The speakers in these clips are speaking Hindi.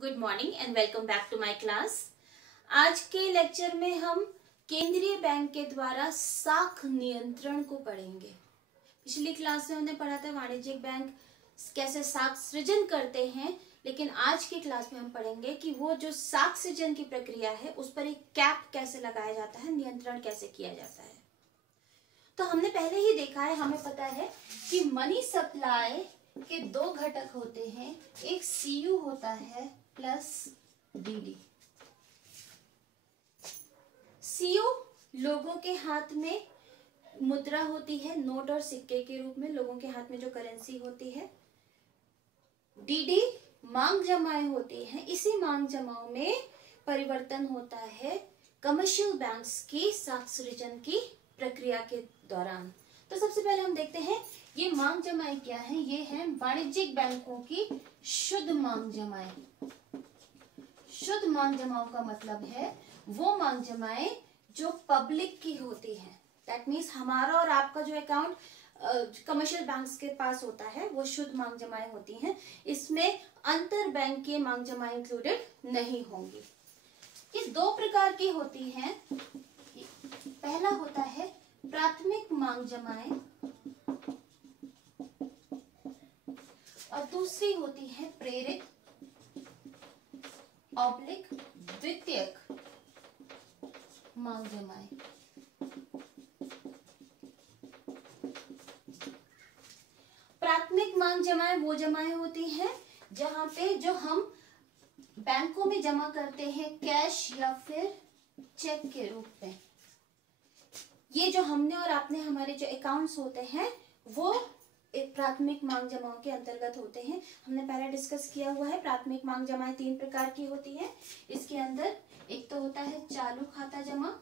Good morning and welcome back to my class. आज के लेक्चर में हम केंद्रीय बैंक के द्वारा साख नियंत्रण को पढ़ेंगे। पिछली क्लास में हमने पढ़ा था वाणिज्यिक बैंक कैसे साख सृजन करते हैं, लेकिन आज की क्लास में हम पढ़ेंगे कि वो जो साख सृजन की प्रक्रिया है उस पर एक कैप कैसे लगाया जाता है, नियंत्रण कैसे किया जाता है। तो हमने पहले ही देखा है, हमें पता है कि मनी सप्लाई के दो घटक होते हैं, एक सीयू होता है प्लस डीडी। सीयू लोगों के हाथ में मुद्रा होती है, नोट और सिक्के के रूप में लोगों के हाथ में जो करेंसी होती है। डीडी मांग जमाएं होती हैं, इसी मांग जमाओं में परिवर्तन होता है कमर्शियल बैंक्स की साख सृजन की प्रक्रिया के दौरान। तो सबसे पहले हम देखते हैं ये मांग जमाएं क्या है। ये है वाणिज्यिक बैंकों की शुद्ध मांग जमाएं। शुद्ध मांग जमाओं का मतलब है वो मांग जमाएं जो पब्लिक की होती है। दैट मीन्स हमारा और आपका जो अकाउंट कमर्शियल बैंक्स के पास होता है वो शुद्ध मांग जमाएं होती हैं। इसमें अंतर बैंक के मांग जमाएं इंक्लूडेड नहीं होंगी। ये दो प्रकार की होती हैं। पहला होता है प्राथमिक मांग जमाएं और दूसरी होती है प्रेरित ऑब्लिक द्वितीयक मांग जमाएं। प्राथमिक मांग जमाएं वो जमाएं होती हैं जहां पे जो हम बैंकों में जमा करते हैं कैश या फिर चेक के रूप में। ये जो हमने और आपने हमारे जो अकाउंट्स होते हैं वो एक प्राथमिक मांग जमाओं के अंतर्गत होते हैं। हमने पहले डिस्कस किया हुआ है प्राथमिक मांग जमाएं तीन प्रकार की होती है। इसके अंदर एक तो होता है चालू खाता जमा।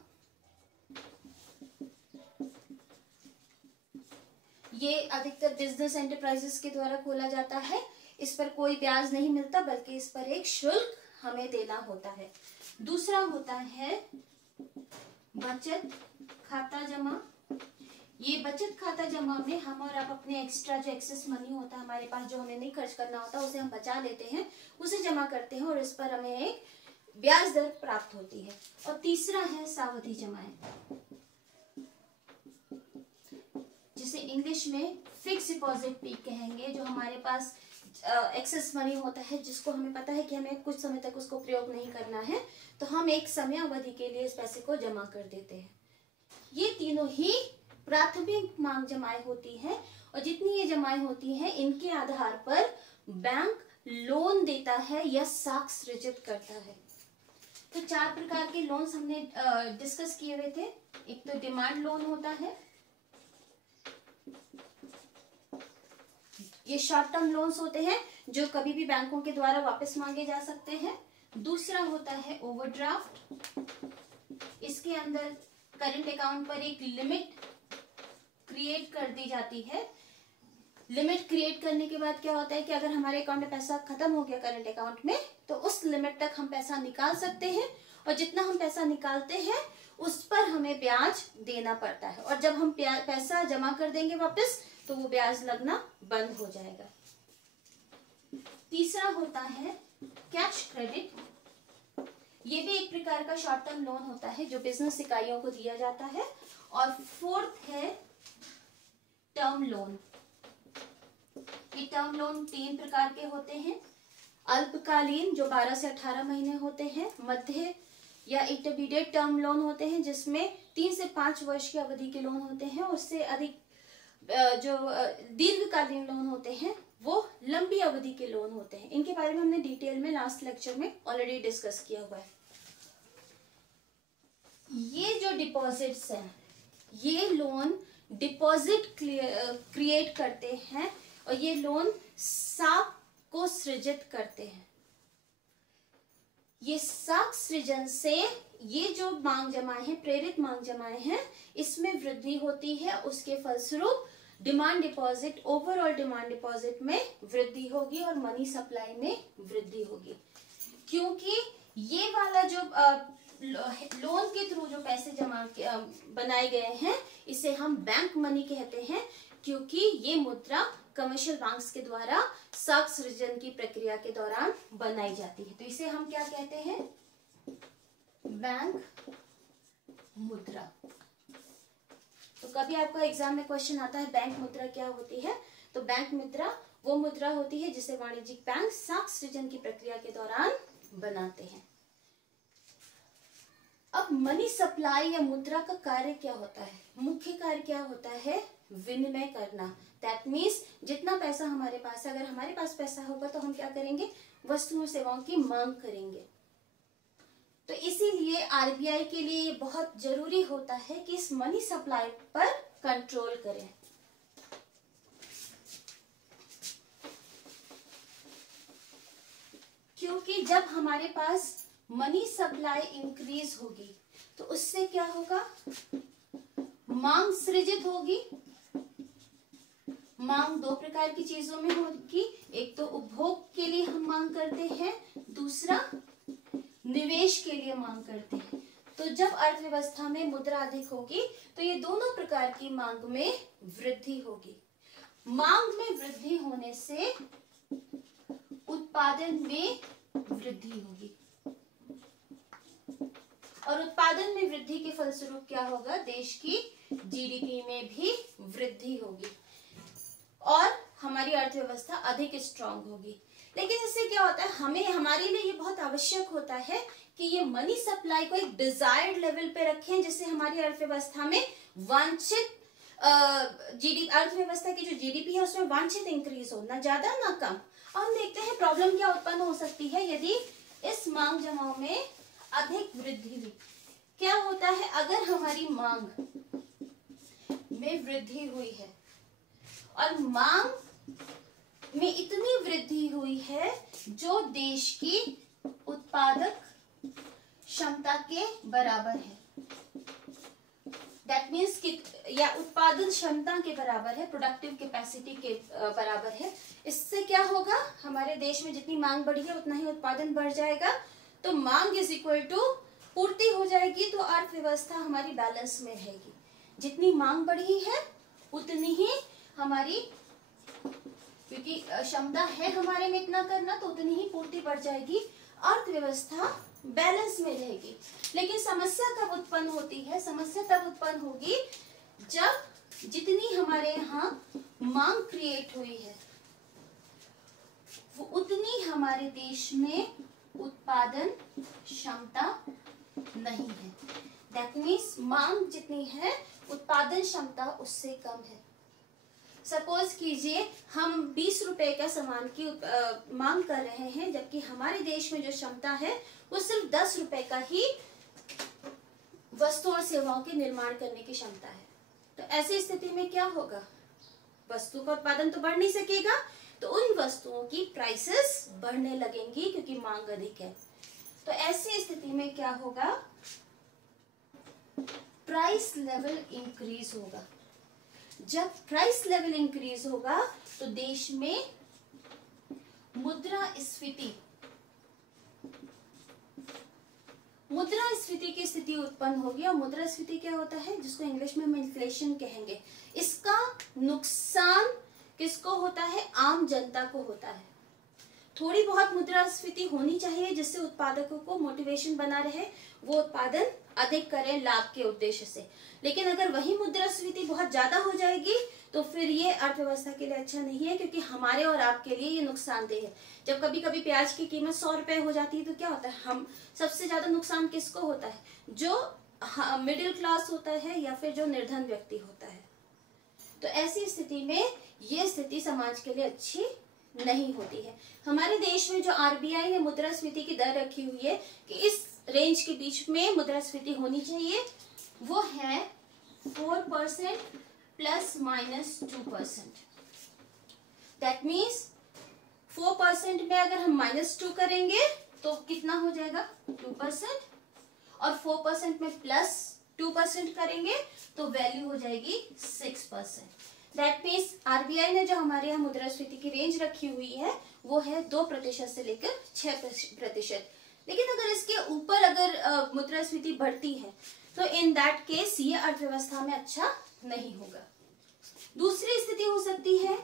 ये अधिकतर बिजनेस एंटरप्राइजेस के द्वारा खोला जाता है। इस पर कोई ब्याज नहीं मिलता बल्कि इस पर एक शुल्क हमें देना होता है। दूसरा होता है बचत खाता जमा। ये बचत खाता जमा में हम और आप अपने एक्स्ट्रा जो एक्सेस मनी होता है हमारे पास, जो हमें नहीं खर्च करना होता, उसे हम बचा लेते हैं, उसे जमा करते हैं और इस पर हमें एक ब्याज दर प्राप्त होती है। और तीसरा है सावधि जमाएं, जिसे इंग्लिश में फिक्स डिपॉजिट भी कहेंगे। जो हमारे पास एक्सेस मनी होता है जिसको हमें पता है कि हमें कुछ समय तक उसको प्रयोग नहीं करना है, तो हम एक समय अवधि के लिए इस पैसे को जमा कर देते हैं। ये तीनों ही प्राथमिक मांग जमाएं होती हैं और जितनी ये जमाएं होती हैं इनके आधार पर बैंक लोन देता है या साख सृजित करता है। तो चार प्रकार के लोन्स हमने डिस्कस किए हुए थे। एक तो डिमांड लोन होता है, ये शॉर्ट टर्म लोन्स होते हैं जो कभी भी बैंकों के द्वारा वापस मांगे जा सकते हैं। दूसरा होता है ओवरड्राफ्ट। इसके अंदर करंट अकाउंट पर एक लिमिट क्रिएट कर दी जाती है। लिमिट क्रिएट करने के बाद क्या होता है कि अगर हमारे अकाउंट में पैसा खत्म हो गया करंट अकाउंट में, तो उस लिमिट तक हम पैसा निकाल सकते हैं और जितना हम पैसा निकालते हैं उस पर हमें ब्याज देना पड़ता है। और जब हम पैसा जमा कर देंगे वापस तो वो ब्याज लगना बंद हो जाएगा। तीसरा होता है कैश क्रेडिट। ये भी एक प्रकार का शॉर्ट टर्म लोन होता है जो बिजनेस इकाइयों को दिया जाता है। और फोर्थ है टर्म लोन। ये टर्म लोन तीन प्रकार के होते हैं। अल्पकालीन जो 12 से 18 महीने होते हैं, मध्य या इंटरमीडिएट टर्म लोन होते हैं जिसमें 3 से 5 वर्ष की अवधि के लोन होते हैं। उससे अधिक जो दीर्घकालीन लोन होते हैं वो लंबी अवधि के लोन होते हैं। इनके बारे में हमने डिटेल में लास्ट लेक्चर में ऑलरेडी डिस्कस किया हुआ है। ये जो डिपॉजिट्स हैं, ये लोन डिपॉजिट क्रिएट करते हैं और ये लोन साख को सृजित करते हैं। ये साख सृजन से ये जो मांग जमाएं हैं, प्रेरित मांग जमाएं हैं, इसमें वृद्धि होती है। उसके फलस्वरूप demand deposit, overall demand deposit में वृद्धि होगी और मनी सप्लाई में वृद्धि होगी। क्योंकि ये वाला जो लोन के थ्रू जो पैसे जमा बनाए गए हैं इसे हम बैंक मनी कहते हैं, क्योंकि ये मुद्रा कमर्शियल बैंक्स के द्वारा साख सृजन की प्रक्रिया के दौरान बनाई जाती है। तो इसे हम क्या कहते हैं? बैंक मुद्रा। तो कभी आपका एग्जाम में क्वेश्चन आता है बैंक मुद्रा क्या होती है, तो बैंक मुद्रा वो मुद्रा होती है जिसे वाणिज्यिक बैंक साख सृजन की प्रक्रिया के दौरान बनाते हैं। अब मनी सप्लाई या मुद्रा का कार्य क्या होता है? मुख्य कार्य क्या होता है? विनिमय करना। दैट मीन्स जितना पैसा हमारे पास है, अगर हमारे पास पैसा होगा तो हम क्या करेंगे? वस्तुओं सेवाओं की मांग करेंगे। तो इसीलिए आरबीआई के लिए ये बहुत जरूरी होता है कि इस मनी सप्लाई पर कंट्रोल करें। क्योंकि जब हमारे पास मनी सप्लाई इंक्रीज होगी तो उससे क्या होगा? मांग सृजित होगी। मांग दो प्रकार की चीजों में होगी, एक तो उपभोग के लिए हम मांग करते हैं, दूसरा निवेश के लिए मांग करते हैं। तो जब अर्थव्यवस्था में मुद्रा अधिक होगी तो ये दोनों प्रकार की मांग में वृद्धि होगी। मांग में वृद्धि होने से उत्पादन में वृद्धि होगी और उत्पादन में वृद्धि के फलस्वरूप क्या होगा? देश की जीडीपी में भी वृद्धि होगी और हमारी अर्थव्यवस्था अधिक स्ट्रांग होगी। लेकिन इससे क्या होता है? हमारे लिए ये बहुत आवश्यक होता है कि ये मनी सप्लाई को एक डिजायर्ड लेवल पे रखें, जिससे हमारी अर्थव्यवस्था में वांछित अर्थव्यवस्था की जो जीडीपी है उसमें वांछित इंक्रीज हो, ना ज्यादा ना कम। अब हम देखते हैं प्रॉब्लम क्या उत्पन्न हो सकती है यदि इस मांग जमाव में अधिक वृद्धि हुई। क्या होता है? अगर हमारी मांग में वृद्धि हुई है और मांग में इतनी वृद्धि हुई है जो देश की उत्पादक क्षमता के बराबर है, दैट मीन्स कि या उत्पादन क्षमता के बराबर है, प्रोडक्टिव कैपेसिटी के बराबर है। इससे क्या होगा? हमारे देश में जितनी मांग बढ़ी है उतना ही उत्पादन बढ़ जाएगा। तो मांग इज इक्वल टू पूर्ति हो जाएगी, तो अर्थव्यवस्था हमारी बैलेंस में रहेगी। जितनी मांग बढ़ी है उतनी ही हमारी, क्योंकि क्षमता है हमारे में इतना करना, तो उतनी ही पूर्ति बढ़ जाएगी, अर्थव्यवस्था बैलेंस में रहेगी। लेकिन समस्या कब उत्पन्न होती है? समस्या तब उत्पन्न होगी जब जितनी हमारे यहाँ मांग क्रिएट हुई है वो उतनी हमारे देश में उत्पादन क्षमता नहीं है। दैट मीन्स मांग जितनी है उत्पादन क्षमता उससे कम है। सपोज कीजिए हम 20 रुपए का सामान की मांग कर रहे हैं, जबकि हमारे देश में जो क्षमता है वो सिर्फ 10 रुपए का ही वस्तुओं और सेवाओं के निर्माण करने की क्षमता है। तो ऐसी स्थिति में क्या होगा? वस्तु का उत्पादन तो बढ़ नहीं सकेगा, तो उन वस्तुओं की प्राइसेस बढ़ने लगेंगी क्योंकि मांग अधिक है। तो ऐसी स्थिति में क्या होगा? प्राइस लेवल इंक्रीज होगा। जब प्राइस लेवल इंक्रीज होगा तो देश में मुद्रास्फीति की स्थिति उत्पन्न होगी। और मुद्रास्फीति क्या होता है? जिसको इंग्लिश में हम इन्फ्लेशन कहेंगे। इसका नुकसान किसको होता है? आम जनता को होता है। थोड़ी बहुत मुद्रास्फीति होनी चाहिए जिससे उत्पादकों को मोटिवेशन बना रहे, वो उत्पादन अधिक करें लाभ के उद्देश्य से। लेकिन अगर वही मुद्रास्फीति बहुत ज्यादा हो जाएगी तो फिर ये अर्थव्यवस्था के लिए अच्छा नहीं है, क्योंकि हमारे और आपके लिए ये नुकसानदेह है। जब कभी कभी प्याज की कीमत 100 रुपए हो जाती है तो क्या होता है? हम सबसे ज्यादा नुकसान किसको होता है? जो मिडिल क्लास होता है या फिर जो निर्धन व्यक्ति होता है। तो ऐसी स्थिति में ये स्थिति समाज के लिए अच्छी नहीं होती है। हमारे देश में जो आरबीआई ने मुद्रास्फीति की दर रखी हुई है कि इस रेंज के बीच में मुद्रास्फीति होनी चाहिए, वो है 4% ±2%। दैट मीन्स 4% में अगर हम -2 करेंगे तो कितना हो जाएगा? 2%। और 4% में +2% करेंगे तो वैल्यू हो जाएगी 6%। दैट मीन्स आरबीआई ने जो हमारे यहाँ मुद्रास्फीति की रेंज रखी हुई है वो है 2% से लेकर 6%। लेकिन अगर इसके ऊपर अगर मुद्रास्फीति बढ़ती है तो इन दैट केस ये अर्थव्यवस्था में अच्छा नहीं होगा। दूसरी स्थिति हो सकती है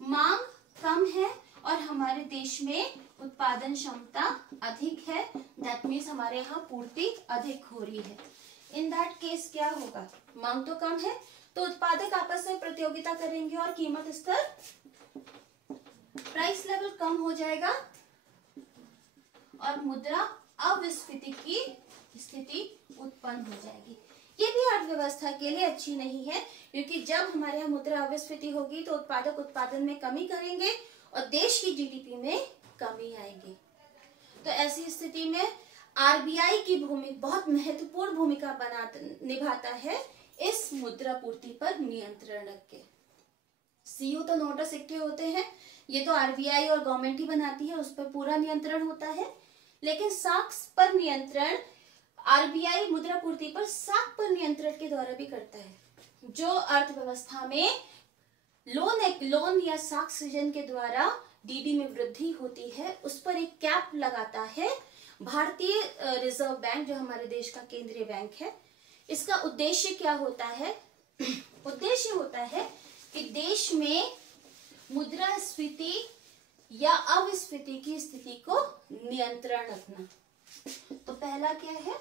मांग कम है और हमारे देश में उत्पादन क्षमता अधिक है, दैट मीन्स हमारे यहाँ पूर्ति अधिक हो रही है। इन दैट केस क्या होगा, मांग तो कम है तो उत्पादक आपस में प्रतियोगिता करेंगे और कीमत स्तर, प्राइस लेवल कम हो जाएगा और मुद्रा अविस्फीति की स्थिति उत्पन्न हो जाएगी। ये भी अर्थव्यवस्था के लिए अच्छी नहीं है, क्योंकि जब हमारे यहाँ मुद्रा अविस्फीति होगी तो उत्पादक उत्पादन में कमी करेंगे और देश की जीडीपी में कमी आएगी। तो ऐसी स्थिति में आरबीआई की भूमिका बहुत महत्वपूर्ण भूमिका निभाता है इस मुद्रा पूर्ति पर नियंत्रण के। सीयू तो नोट और सिक्के होते हैं, ये तो आरबीआई और गवर्नमेंट ही बनाती है, उस पर पूरा नियंत्रण होता है। लेकिन साख पर नियंत्रण आरबीआई मुद्रा पूर्ति पर साख पर नियंत्रण के द्वारा भी करता है। जो अर्थव्यवस्था में लोन या साख सृजन के द्वारा डीडी में वृद्धि होती है, उस पर एक कैप लगाता है भारतीय रिजर्व बैंक, जो हमारे देश का केंद्रीय बैंक है। इसका उद्देश्य क्या होता है? उद्देश्य होता है कि देश में मुद्रास्फीति या अविस्फीति की स्थिति को नियंत्रण रखना। तो पहला क्या है,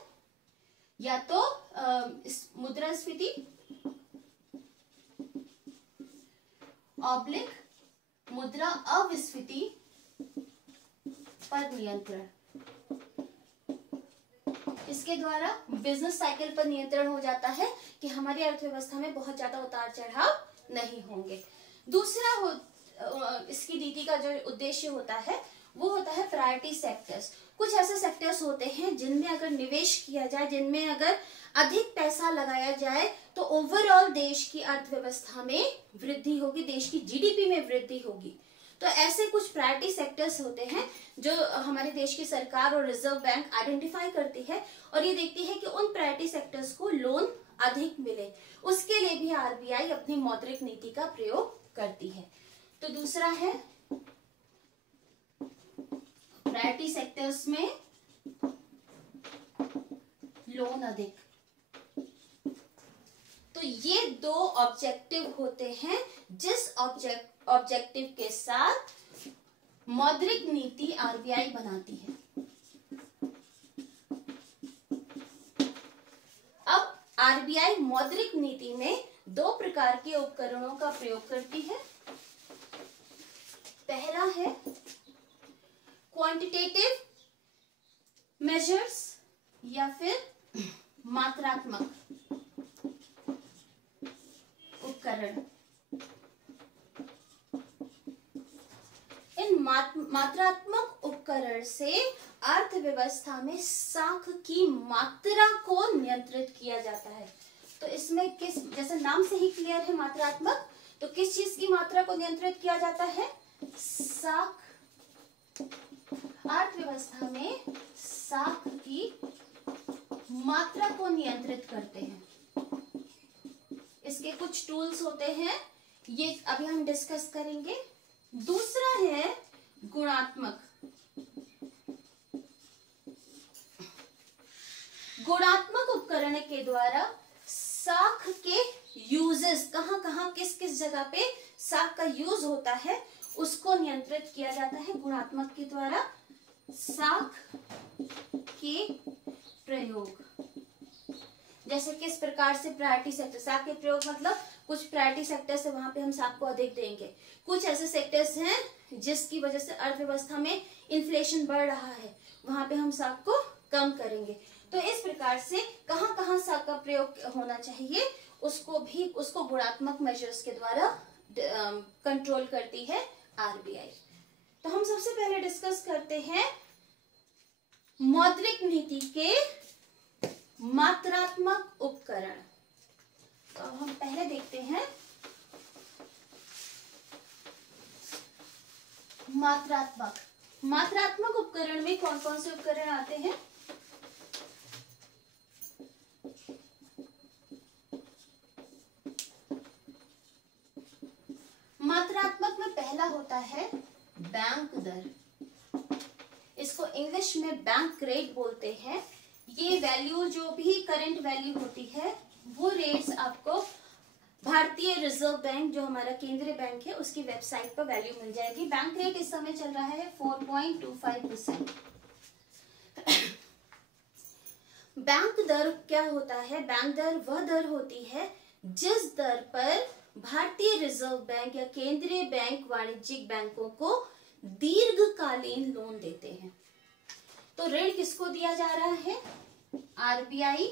या तो मुद्रास्फीति ऑब्लिक मुद्रा अविस्फीति पर नियंत्रण। इसके द्वारा बिजनेस साइकिल पर नियंत्रण हो जाता है कि हमारी अर्थव्यवस्था में बहुत ज्यादा उतार चढ़ाव नहीं होंगे। दूसरा इसकी नीति का जो उद्देश्य होता है वो होता है प्रायोरिटी सेक्टर्स। कुछ ऐसे सेक्टर्स होते हैं जिनमें अगर निवेश किया जाए, जिनमें अगर अधिक पैसा लगाया जाए तो ओवरऑल देश की अर्थव्यवस्था में वृद्धि होगी, देश की जीडीपी में वृद्धि होगी। तो ऐसे कुछ प्रायोरिटी सेक्टर्स होते हैं जो हमारे देश की सरकार और रिजर्व बैंक आइडेंटिफाई करती है और ये देखती है कि उन प्रायोरिटी सेक्टर्स को लोन अधिक मिले। उसके लिए भी आरबीआई अपनी मौद्रिक नीति का प्रयोग करती है। तो दूसरा है प्रायोरिटी सेक्टर्स में लोन अधिक। तो ये दो ऑब्जेक्टिव होते हैं जिस ऑब्जेक्टिव के साथ मौद्रिक नीति आरबीआई बनाती है। अब आरबीआई मौद्रिक नीति में दो प्रकार के उपकरणों का प्रयोग करती है। पहला है क्वांटिटेटिव मेजर्स या फिर मात्रात्मक उपकरण। इन मात्रात्मक उपकरण से अर्थव्यवस्था में साख की मात्रा को नियंत्रित किया जाता है। तो इसमें किस, जैसे नाम से ही क्लियर है मात्रात्मक, तो किस चीज की मात्रा को नियंत्रित किया जाता है? साख। अर्थव्यवस्था में साख की मात्रा को नियंत्रित करते हैं। इसके कुछ टूल्स होते हैं, ये अभी हम डिस्कस करेंगे। दूसरा है गुणात्मक। गुणात्मक उपकरण के द्वारा साख के यूजेस, कहां कहां किस किस जगह पे साख का यूज होता है, उसको नियंत्रित किया जाता है गुणात्मक के द्वारा। साख के प्रयोग, जैसे किस प्रकार से प्रायोरिटी सेक्टर, साख के प्रयोग मतलब कुछ प्रायोरिटी सेक्टर्स है वहां पे हम साख को अधिक देंगे। कुछ ऐसे सेक्टर्स हैं जिसकी वजह से अर्थव्यवस्था में इन्फ्लेशन बढ़ रहा है, वहां पे हम साख को कम करेंगे। तो इस प्रकार से कहां कहां साख का प्रयोग होना चाहिए उसको गुणात्मक मेजर्स के द्वारा कंट्रोल करती है आरबीआई। तो हम सबसे पहले डिस्कस करते हैं मौद्रिक नीति के मात्रात्मक उपकरण। तो अब हम पहले देखते हैं मात्रात्मक उपकरण में कौन कौन से उपकरण आते हैं। मात्रात्मक में पहला होता है बैंक दर। इसको इंग्लिश में बैंक रेट बोलते हैं। ये वैल्यू जो भी करंट वैल्यू होती है वो रेट्स आपको भारतीय रिजर्व बैंक जो हमारा केंद्रीय बैंक है उसकी वेबसाइट पर वैल्यू मिल जाएगी। बैंक रेट इस समय चल रहा है 4.25%। बैंक दर क्या होता है? बैंक दर वह दर होती है जिस दर पर भारतीय रिजर्व बैंक या केंद्रीय बैंक वाणिज्यिक बैंकों को दीर्घकालीन लोन देते हैं। तो ऋण किसको दिया जा रहा है? आरबीआई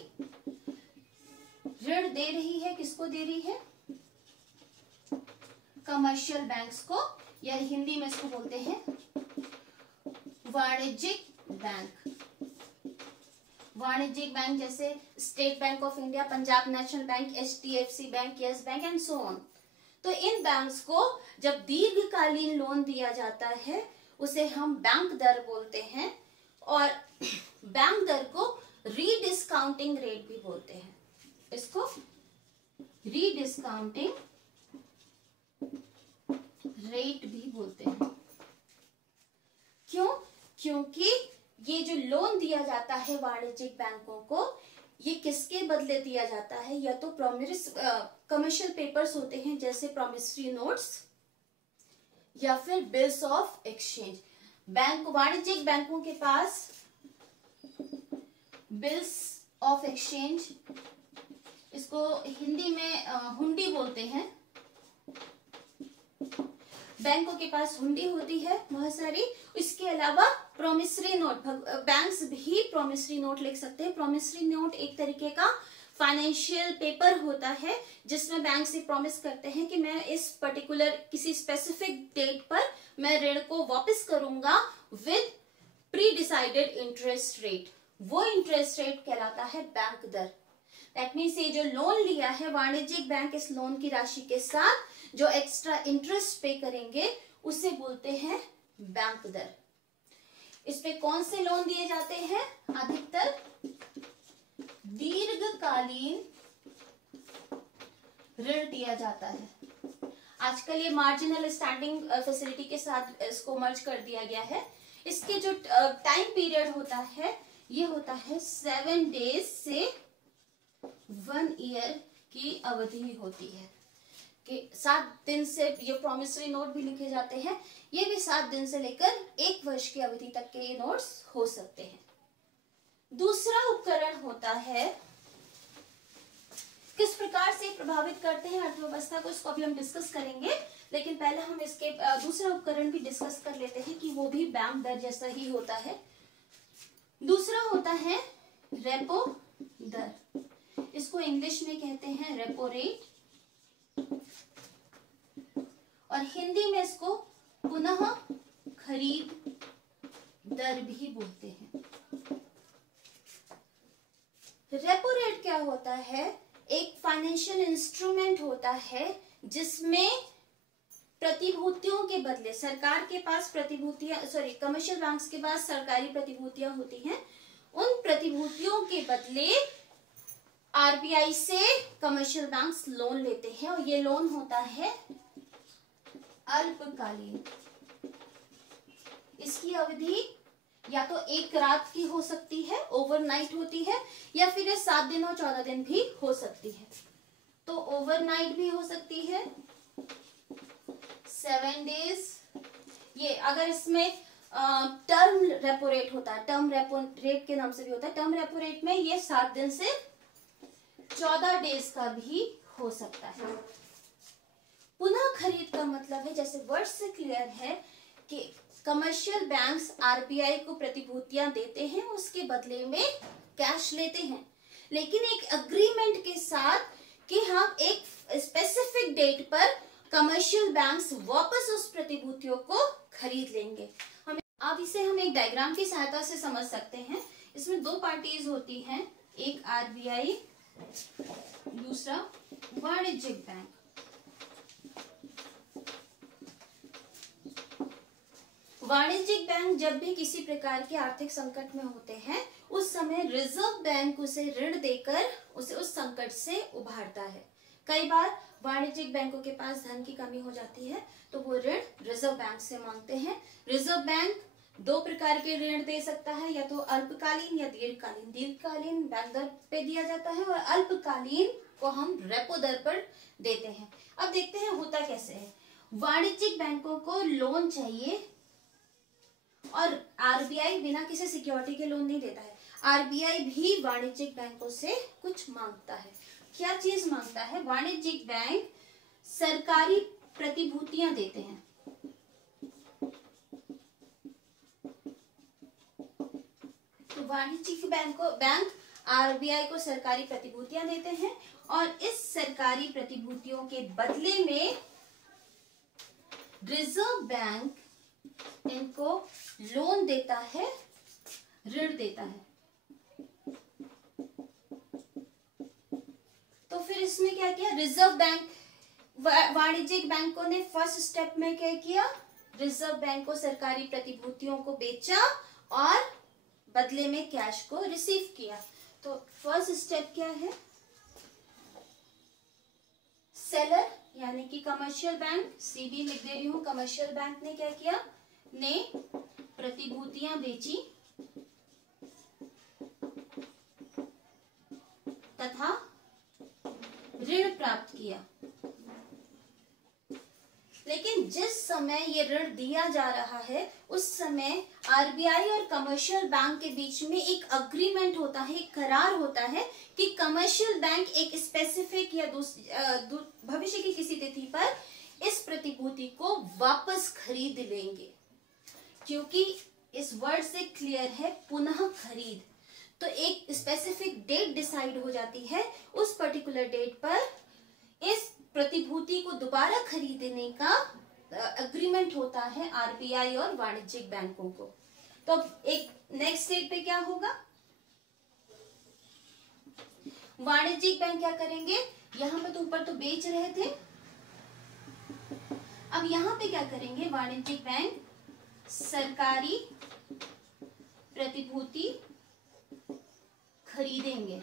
ऋण दे रही है। किसको दे रही है? कमर्शियल बैंक्स को, या हिंदी में इसको बोलते हैं वाणिज्यिक बैंक। वाणिज्यिक बैंक जैसे state bank of India, Punjab national bank, HDFC bank, yes bank and so on. तो इन बैंक्स को जब दीर्घकालीन लोन दिया जाता है उसे हम बैंक दर बोलते हैं, और बैंक दर को रीडिस्काउंटिंग रेट भी बोलते हैं। इसको रीडिस्काउंटिंग रेट भी बोलते हैं। क्यों? क्योंकि ये जो लोन दिया जाता है वाणिज्यिक बैंकों को, ये किसके बदले दिया जाता है? या तो कमर्शियल पेपर्स होते हैं जैसे प्रॉमिसरी नोट्स, या फिर बिल्स ऑफ एक्सचेंज। बैंक वाणिज्यिक बैंकों के पास बिल्स ऑफ एक्सचेंज, इसको हिंदी में हुंडी बोलते हैं। बैंकों के पास हुंडी होती है बहुत सारी। इसके अलावा प्रॉमिसरी नोट, बैंक्स भी प्रॉमिसरी नोट लिख सकते हैं। प्रॉमिसरी नोट एक तरीके का फाइनेंशियल पेपर होता है जिसमें बैंक से प्रॉमिस करते हैं कि मैं इस पर्टिकुलर किसी स्पेसिफिक डेट पर मैं ऋण को वापस करूंगा with pre decided interest rate. वो इंटरेस्ट रेट कहलाता है बैंक दर। दैट मीन्स ये जो लोन लिया है वाणिज्यिक बैंक, इस लोन की राशि के साथ जो एक्स्ट्रा इंटरेस्ट पे करेंगे उसे बोलते हैं बैंक दर। इस पे कौन से लोन दिए जाते हैं? अधिकतर दीर्घकालीन ऋण दिया जाता है। आजकल ये मार्जिनल स्टैंडिंग फैसिलिटी के साथ इसको मर्ज कर दिया गया है। इसके जो टाइम पीरियड होता है ये होता है 7 डेज से 1 ईयर की अवधि होती है कि 7 दिन से ये प्रॉमिसरी नोट भी लिखे जाते हैं। ये भी 7 दिन से लेकर 1 वर्ष की अवधि तक के ये नोट्स हो सकते हैं। दूसरा उपकरण होता है, किस प्रकार से प्रभावित करते हैं अर्थव्यवस्था को, इसको अभी हम डिस्कस करेंगे। लेकिन पहले हम इसके दूसरा उपकरण भी डिस्कस कर लेते हैं कि वो भी बैंक दर जैसा ही होता है। दूसरा होता है रेपो दर। इसको इंग्लिश में कहते हैं रेपो रेट, और हिंदी में इसको पुनः खरीद दर भी बोलते हैं। रेपो रेट क्या होता है? एक फाइनेंशियल इंस्ट्रूमेंट होता है जिसमें प्रतिभूतियों के बदले सरकार के पास कमर्शियल बैंक्स के पास सरकारी प्रतिभूतियां होती हैं। उन प्रतिभूतियों के बदले आरबीआई से कमर्शियल बैंक्स लोन लेते हैं, और ये लोन होता है अल्पकालीन। इसकी अवधि या तो 1 रात की हो सकती है, ओवरनाइट होती है, या फिर ये 7 दिन और 14 दिन भी हो सकती है। तो ओवरनाइट भी हो सकती है, 7 डेज। ये अगर इसमें टर्म रेपो रेट होता है, टर्म रेपो रेट के नाम से भी होता है, टर्म रेपो रेट में ये 7 दिन से 14 डेज का भी हो सकता है। पुनः खरीद का मतलब है, जैसे वर्ड से क्लियर है कि कमर्शियल बैंक्स आरबीआई को प्रतिभूतियां देते हैं, उसके बदले में कैश लेते हैं, लेकिन एक एग्रीमेंट के साथ कि हम एक स्पेसिफिक डेट पर कमर्शियल बैंक्स वापस उस प्रतिभूतियों को खरीद लेंगे। अब इसे हम एक डायग्राम की सहायता से समझ सकते हैं। इसमें 2 पार्टीज होती हैं, एक आरबीआई, दूसरा वाणिज्यिक बैंक। वाणिज्यिक बैंक जब भी किसी प्रकार के आर्थिक संकट में होते हैं उस समय रिजर्व बैंक उसे ऋण देकर उसे उस संकट से उभारता है। कई बार वाणिज्यिक बैंकों के पास धन की कमी हो जाती है तो वो ऋण रिजर्व बैंक से मांगते हैं। रिजर्व बैंक 2 प्रकार के ऋण दे सकता है, या तो अल्पकालीन या दीर्घकालीन। दीर्घकालीन बैंक दर पे दिया जाता है और अल्पकालीन को हम रेपो दर पर देते हैं। अब देखते हैं होता कैसे है। वाणिज्यिक बैंकों को लोन चाहिए और आरबीआई बिना किसी सिक्योरिटी के लोन नहीं देता है। आरबीआई भी वाणिज्यिक बैंकों से कुछ मांगता है। क्या चीज मांगता है? वाणिज्यिक बैंक सरकारी प्रतिभूतियां देते हैं। तो वाणिज्यिक बैंक आरबीआई को सरकारी प्रतिभूतियां देते हैं और इस सरकारी प्रतिभूतियों के बदले में रिजर्व बैंक इनको लोन देता है, ऋण देता है। तो फिर इसमें क्या किया रिजर्व बैंक, वाणिज्यिक बैंकों ने फर्स्ट स्टेप में क्या किया? रिजर्व बैंक को सरकारी प्रतिभूतियों को बेचा और बदले में कैश को रिसीव किया। तो फर्स्ट स्टेप क्या है? सेलर यानी कि कमर्शियल बैंक, सीबी लिख दे रही हूं, कमर्शियल बैंक ने क्या किया? ने प्रतिभूतियां बेची तथा ऋण प्राप्त किया। लेकिन जिस समय ये ऋण दिया जा रहा है उस समय आरबीआई और कमर्शियल बैंक के बीच में एक अग्रीमेंट होता है, एक करार होता है कि कमर्शियल बैंक एक स्पेसिफिक या भविष्य की किसी तिथि पर इस प्रतिभूति को वापस खरीद लेंगे। क्योंकि इस वर्ड से क्लियर है पुनः खरीद, तो एक स्पेसिफिक डेट डिसाइड हो जाती है। उस पर्टिकुलर डेट पर इस प्रतिभूति को दोबारा खरीदने का अग्रीमेंट होता है आरबीआई और वाणिज्यिक बैंकों को। तो एक नेक्स्ट स्टेप पे क्या होगा? वाणिज्यिक बैंक क्या करेंगे? यहां पे तो ऊपर तो बेच रहे थे, अब यहां पे क्या करेंगे? वाणिज्यिक बैंक सरकारी प्रतिभूति खरीदेंगे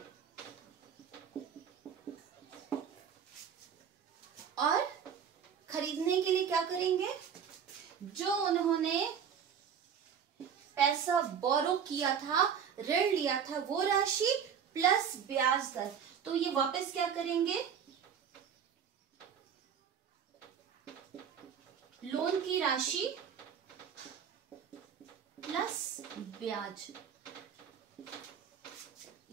और खरीदने के लिए क्या करेंगे? जो उन्होंने पैसा बोरो किया था, ऋण लिया था, वो राशि प्लस ब्याज दर, तो ये वापस क्या करेंगे? लोन की राशि प्लस ब्याज।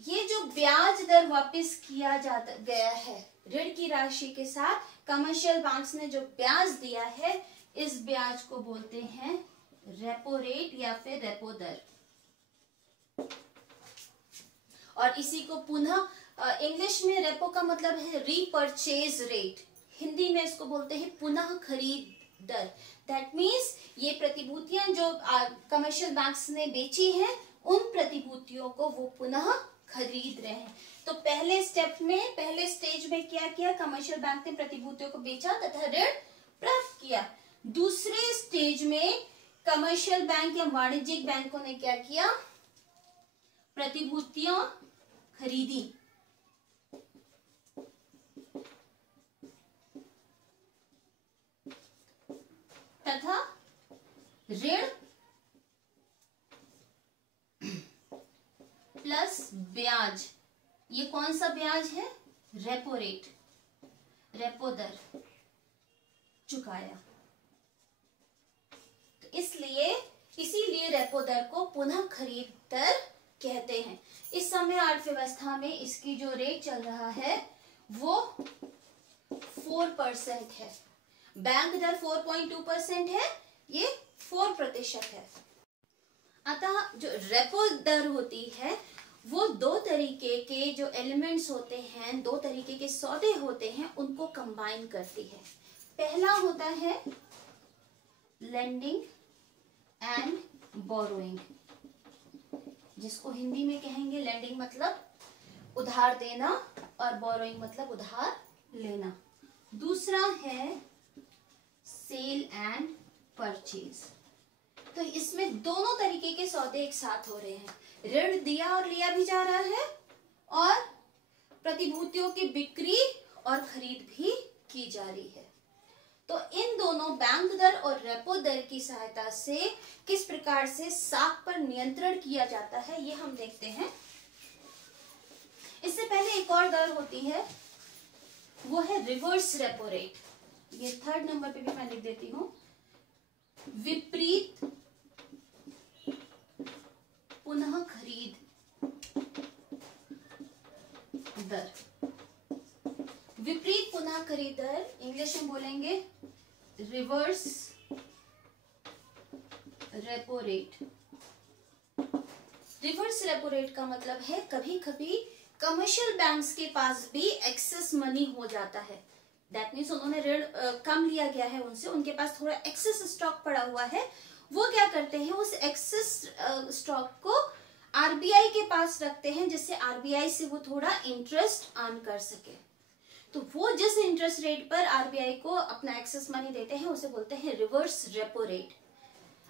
ये जो ब्याज दर वापस किया जाता गया है ऋण की राशि के साथ, कमर्शियल बैंक्स ने जो ब्याज दिया है, इस ब्याज को बोलते हैं रेपो रेट या फिर रेपो दर। और इसी को पुनः इंग्लिश में रेपो का मतलब है रीपरचेज रेट, हिंदी में इसको बोलते हैं पुनः खरीद दर। दैट मीन्स ये प्रतिभूतियां जो कमर्शियल बैंक्स ने बेची हैं, उन प्रतिभूतियों को वो पुनः खरीद रहे हैं। तो पहले स्टेप में, पहले स्टेज में क्या किया? कमर्शियल बैंक ने प्रतिभूतियों को बेचा तथा ऋण प्राप्त किया। दूसरे स्टेज में कमर्शियल बैंक या वाणिज्यिक बैंकों ने क्या किया? प्रतिभूतियां खरीदी तथा ऋण प्लस ब्याज, ये कौन सा ब्याज है? रेपो रेट, रेपो दर चुकाया। तो इसीलिए रेपो दर को पुनः खरीद दर कहते हैं। इस समय अर्थव्यवस्था में इसकी जो रेट चल रहा है वो 4% है। बैंक दर 4.2% है, ये 4% है। अतः जो रेपो दर होती है वो दो तरीके के जो एलिमेंट्स होते हैं, दो तरीके के सौदे होते हैं, उनको कंबाइन करती है। पहला होता है लेंडिंग एंड बोरोइंग, जिसको हिंदी में कहेंगे लेंडिंग मतलब उधार देना और बोरोइंग मतलब उधार लेना। दूसरा है सेल एंड परचेज। तो इसमें दोनों तरीके के सौदे एक साथ हो रहे हैं, ऋण दिया और लिया भी जा रहा है और प्रतिभूतियों की बिक्री और खरीद भी की जा रही है। तो इन दोनों बैंक दर और रेपो दर की सहायता से किस प्रकार से साख पर नियंत्रण किया जाता है, ये हम देखते हैं। इससे पहले एक और दर होती है वो है रिवर्स रेपो रेट। ये थर्ड नंबर पे भी मैं लिख देती हूँ, विपरीत पुनः खरीद दर। विपरीत पुनः खरीद दर इंग्लिश में बोलेंगे reverse repo rate. Reverse repo rate का मतलब है कभी कभी कमर्शियल बैंक्स के पास भी एक्सेस मनी हो जाता है। दैट मीन्स उन्होंने ऋण कम लिया गया है उनसे, उनके पास थोड़ा एक्सेस स्टॉक पड़ा हुआ है। वो क्या करते हैं, उस एक्सेस स्टॉक को आरबीआई के पास रखते हैं, जिससे आरबीआई से वो थोड़ा इंटरेस्ट अर्न कर सके। तो वो जिस इंटरेस्ट रेट पर आरबीआई को अपना एक्सेस मनी देते हैं उसे बोलते हैं रिवर्स रेपो रेट।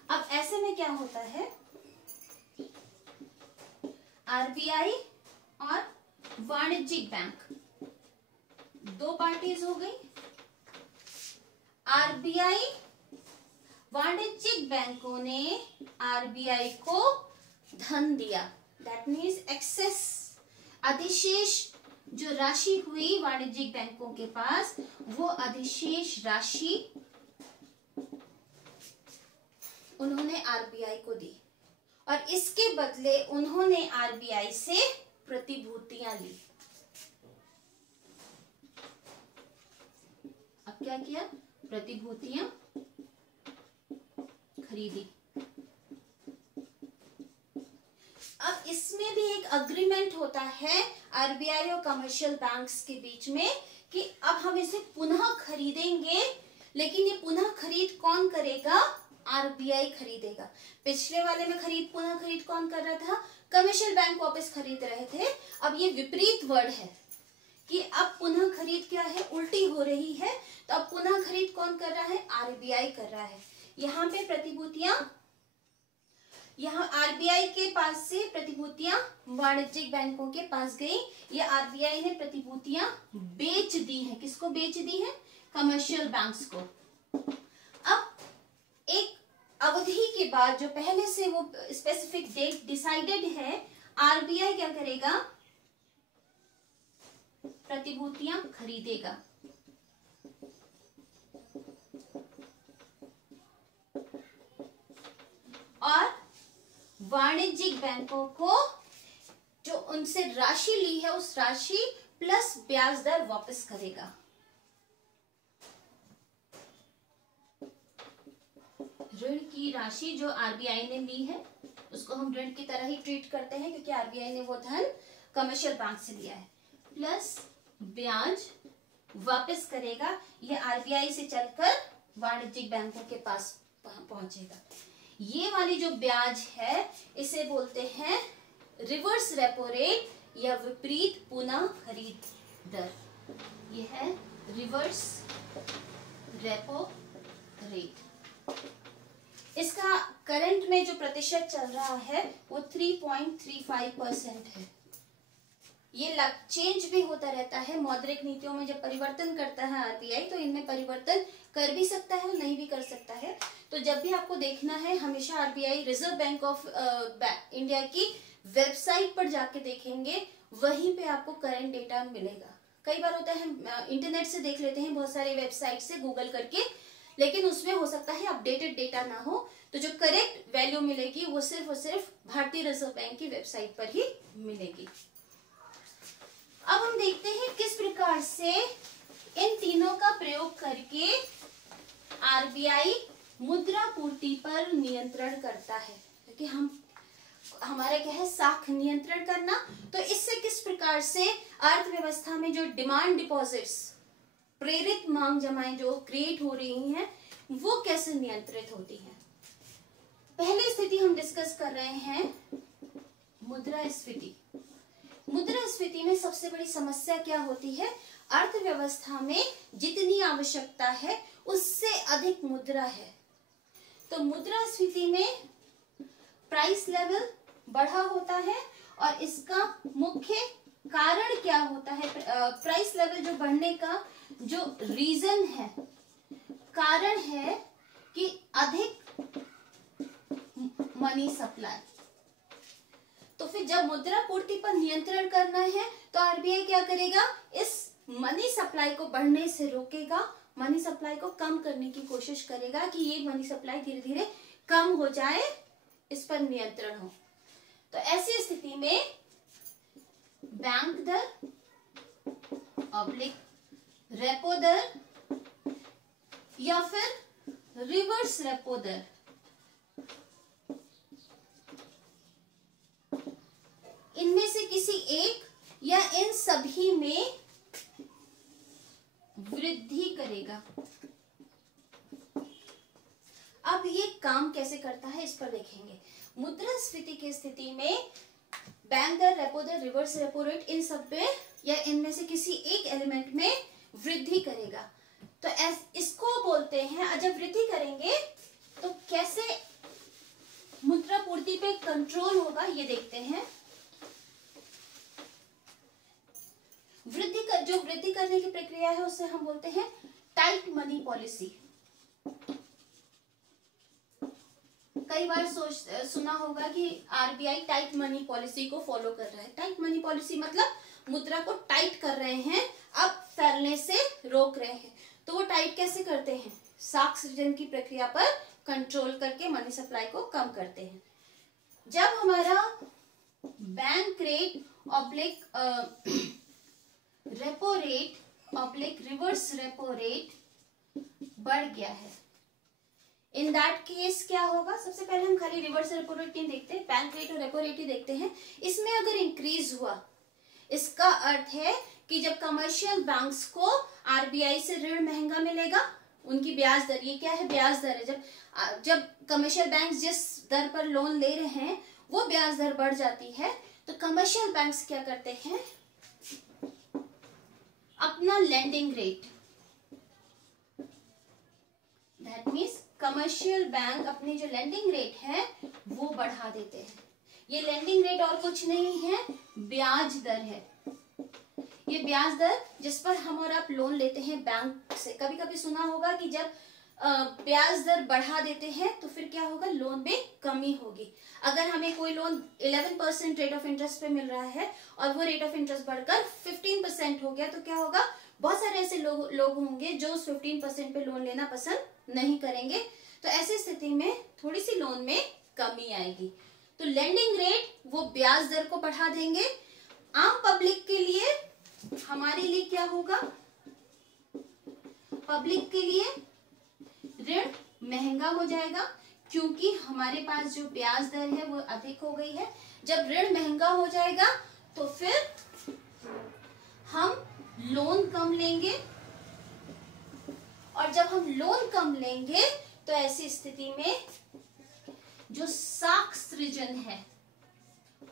अब ऐसे में क्या होता है, आरबीआई और वाणिज्यिक बैंक दो पार्टीज हो गई। आरबीआई, वाणिज्यिक बैंकों ने आरबीआई को धन दिया, दैट मीन्स एक्सेस, अधिशेष जो राशि हुई वाणिज्यिक बैंकों के पास, वो अधिशेष राशि उन्होंने आरबीआई को दी और इसके बदले उन्होंने आरबीआई से प्रतिभूतियां ली। अब क्या किया, प्रतिभूतियां खरीदी। अब इसमें भी एक अग्रीमेंट होता है आरबीआई और कमर्शियल बैंक्स के बीच में कि अब हम इसे पुनः खरीदेंगे, लेकिन ये पुनः खरीद कौन करेगा, आरबीआई खरीदेगा। पिछले वाले में पुनः खरीद कौन कर रहा था, कमर्शियल बैंक वापस खरीद रहे थे। अब ये विपरीत वर्ड है कि अब पुनः खरीद क्या है, उल्टी हो रही है। तो अब पुनः खरीद कौन कर रहा है, आरबीआई कर रहा है। यहाँ पे प्रतिभूतियां, यहाँ आरबीआई के पास से प्रतिभूतियां वाणिज्यिक बैंकों के पास गई। ये आरबीआई ने प्रतिभूतियां बेच दी हैं। किसको बेच दी है, कमर्शियल बैंक्स को। अब एक अवधि के बाद, जो पहले से वो स्पेसिफिक डेट डिसाइडेड है, आरबीआई क्या करेगा, प्रतिभूतियां खरीदेगा। और वाणिज्यिक बैंकों को जो उनसे राशि ली है उस राशि प्लस ब्याज दर वापस करेगा। ऋण की राशि जो आरबीआई ने ली है उसको हम ऋण की तरह ही ट्रीट करते हैं, क्योंकि आरबीआई ने वो धन कमर्शियल बैंक से लिया है, प्लस ब्याज वापस करेगा। ये आरबीआई से चलकर वाणिज्यिक बैंकों के पास पहुंचेगा। ये वाली जो ब्याज है इसे बोलते हैं रिवर्स रेपो रेट या विपरीत पुनः खरीद दर। ये है रिवर्स रेपो रेट। इसका करंट में जो प्रतिशत चल रहा है वो 3.35% है। ये चेंज भी होता रहता है। मौद्रिक नीतियों में जब परिवर्तन करता है आरबीआई, तो इनमें परिवर्तन कर भी सकता है, नहीं भी कर सकता है। तो जब भी आपको देखना है, हमेशा RBI, reserve bank of India की वेबसाइट पर जाके देखेंगे, वहीं पे आपको करंट डेटा मिलेगा। कई बार होता है हम इंटरनेट से देख लेते हैं, बहुत सारी वेबसाइट से गूगल करके, लेकिन उसमें हो सकता है अपडेटेड डेटा ना हो। तो जो करेक्ट वैल्यू मिलेगी वो सिर्फ और सिर्फ भारतीय रिजर्व बैंक की वेबसाइट पर ही मिलेगी। अब हम देखते हैं किस प्रकार से इन तीनों का प्रयोग करके आरबीआई मुद्रा पूर्ति पर नियंत्रण करता है। क्योंकि हमारा क्या है, साख नियंत्रण करना। तो इससे किस प्रकार से अर्थव्यवस्था में जो डिमांड डिपॉजिट्स, प्रेरित मांग जमाएं जो क्रिएट हो रही हैं, वो कैसे नियंत्रित होती हैं। पहली स्थिति हम डिस्कस कर रहे हैं मुद्रास्फीति। मुद्रास्फीति में सबसे बड़ी समस्या क्या होती है, अर्थव्यवस्था में जितनी आवश्यकता है उससे अधिक मुद्रा है। तो मुद्रास्फीति में प्राइस लेवल बढ़ा होता है और इसका मुख्य कारण क्या होता है, प्राइस लेवल जो बढ़ने का जो रीजन है, कारण है कि अधिक मनी सप्लाई। तो फिर जब मुद्रा पूर्ति पर नियंत्रण करना है तो आरबीआई क्या करेगा, इस मनी सप्लाई को बढ़ने से रोकेगा, मनी सप्लाई को कम करने की कोशिश करेगा कि ये मनी सप्लाई धीरे धीरे कम हो जाए, इस पर नियंत्रण हो। तो ऐसी स्थिति में बैंक दर ऑब्लिक रेपो दर या फिर रिवर्स रेपो दर, इनमें से किसी एक या इन सभी में वृद्धि करेगा। अब ये काम कैसे करता है इस पर देखेंगे। मुद्रास्फीति की स्थिति में बैंक दर, रेपो दर, रिवर्स रेपो रेट, इन सब पे या इनमें से किसी एक एलिमेंट में वृद्धि करेगा। तो इसको बोलते हैं, जब वृद्धि करेंगे तो कैसे मुद्रा पूर्ति पे कंट्रोल होगा ये देखते हैं। जो वृद्धि करने की प्रक्रिया है उसे हम बोलते हैं टाइट मनी पॉलिसी। कई बार सुना होगा कि आरबीआई टाइट मनी पॉलिसी को फॉलो कर रहा है। टाइट मनी पॉलिसी मतलब मुद्रा को टाइट कर रहे हैं, अब फैलने से रोक रहे हैं। तो वो टाइट कैसे करते हैं? साख सृजन की प्रक्रिया पर कंट्रोल करके मनी सप्लाई को कम करते हैं। जब हमारा bank rate oblique repo rate oblique reverse repo rate बढ़ गया है, इन दैट केस क्या होगा? सबसे पहले हम खाली रिवर्स रेपो रेट नहीं देखते, बैंक रेट और रेपो रेट ही देखते हैं। इसमें अगर इंक्रीज हुआ, इसका अर्थ है कि जब कमर्शियल बैंक्स को आरबीआई से ऋण महंगा मिलेगा, उनकी ब्याज दर, ये क्या है? ब्याज दर है। जब कमर्शियल बैंक जिस दर पर लोन ले रहे हैं वो ब्याज दर बढ़ जाती है, तो कमर्शियल बैंक्स क्या करते हैं? अपना lending rate, that means commercial bank अपनी जो लेंडिंग रेट है वो बढ़ा देते हैं। ये लेंडिंग रेट और कुछ नहीं है, ब्याज दर है। ये ब्याज दर जिस पर हम और आप लोन लेते हैं बैंक से। कभी कभी सुना होगा कि जब ब्याज दर बढ़ा देते हैं तो फिर क्या होगा? लोन में कमी होगी। अगर हमें कोई लोन 11% रेट ऑफ इंटरेस्ट पे मिल रहा है और वो रेट ऑफ इंटरेस्ट बढ़कर 15% हो गया, तो क्या होगा? बहुत सारे ऐसे लोग होंगे जो उस 15% पे लोन लेना पसंद नहीं करेंगे। तो ऐसी स्थिति में थोड़ी सी लोन में कमी आएगी। तो लेंडिंग रेट, वो ब्याज दर को बढ़ा देंगे। आम पब्लिक के लिए, हमारे लिए क्या होगा? पब्लिक के लिए ऋण महंगा हो जाएगा, क्योंकि हमारे पास जो ब्याज दर है वो अधिक हो गई है। जब ऋण महंगा हो जाएगा तो फिर हम लोन कम लेंगे, और जब हम लोन कम लेंगे तो ऐसी स्थिति में जो साख सृजन है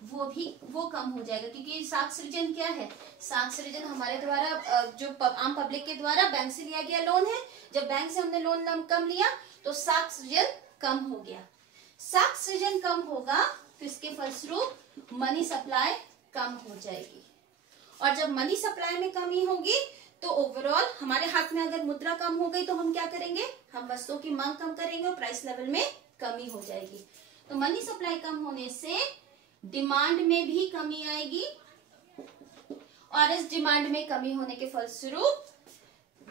वो कम हो जाएगा। क्योंकि साख सृजन क्या है? साख सृजन हमारे द्वारा, जो आम पब्लिक के द्वारा बैंक से लिया गया लोन है। जब बैंक से हमने लोन कम लिया तो साख सृजन कम हो गया। साख सृजन कम होगा तो इसके फलस्वरूप मनी सप्लाई कम हो जाएगी, और जब मनी सप्लाई में कमी होगी तो ओवरऑल हमारे हाथ में अगर मुद्रा कम हो गई तो हम क्या करेंगे? हम वस्तुओं की मांग कम करेंगे और प्राइस लेवल में कमी हो जाएगी। तो मनी सप्लाई कम होने से डिमांड में भी कमी आएगी, और इस डिमांड में कमी होने के फलस्वरूप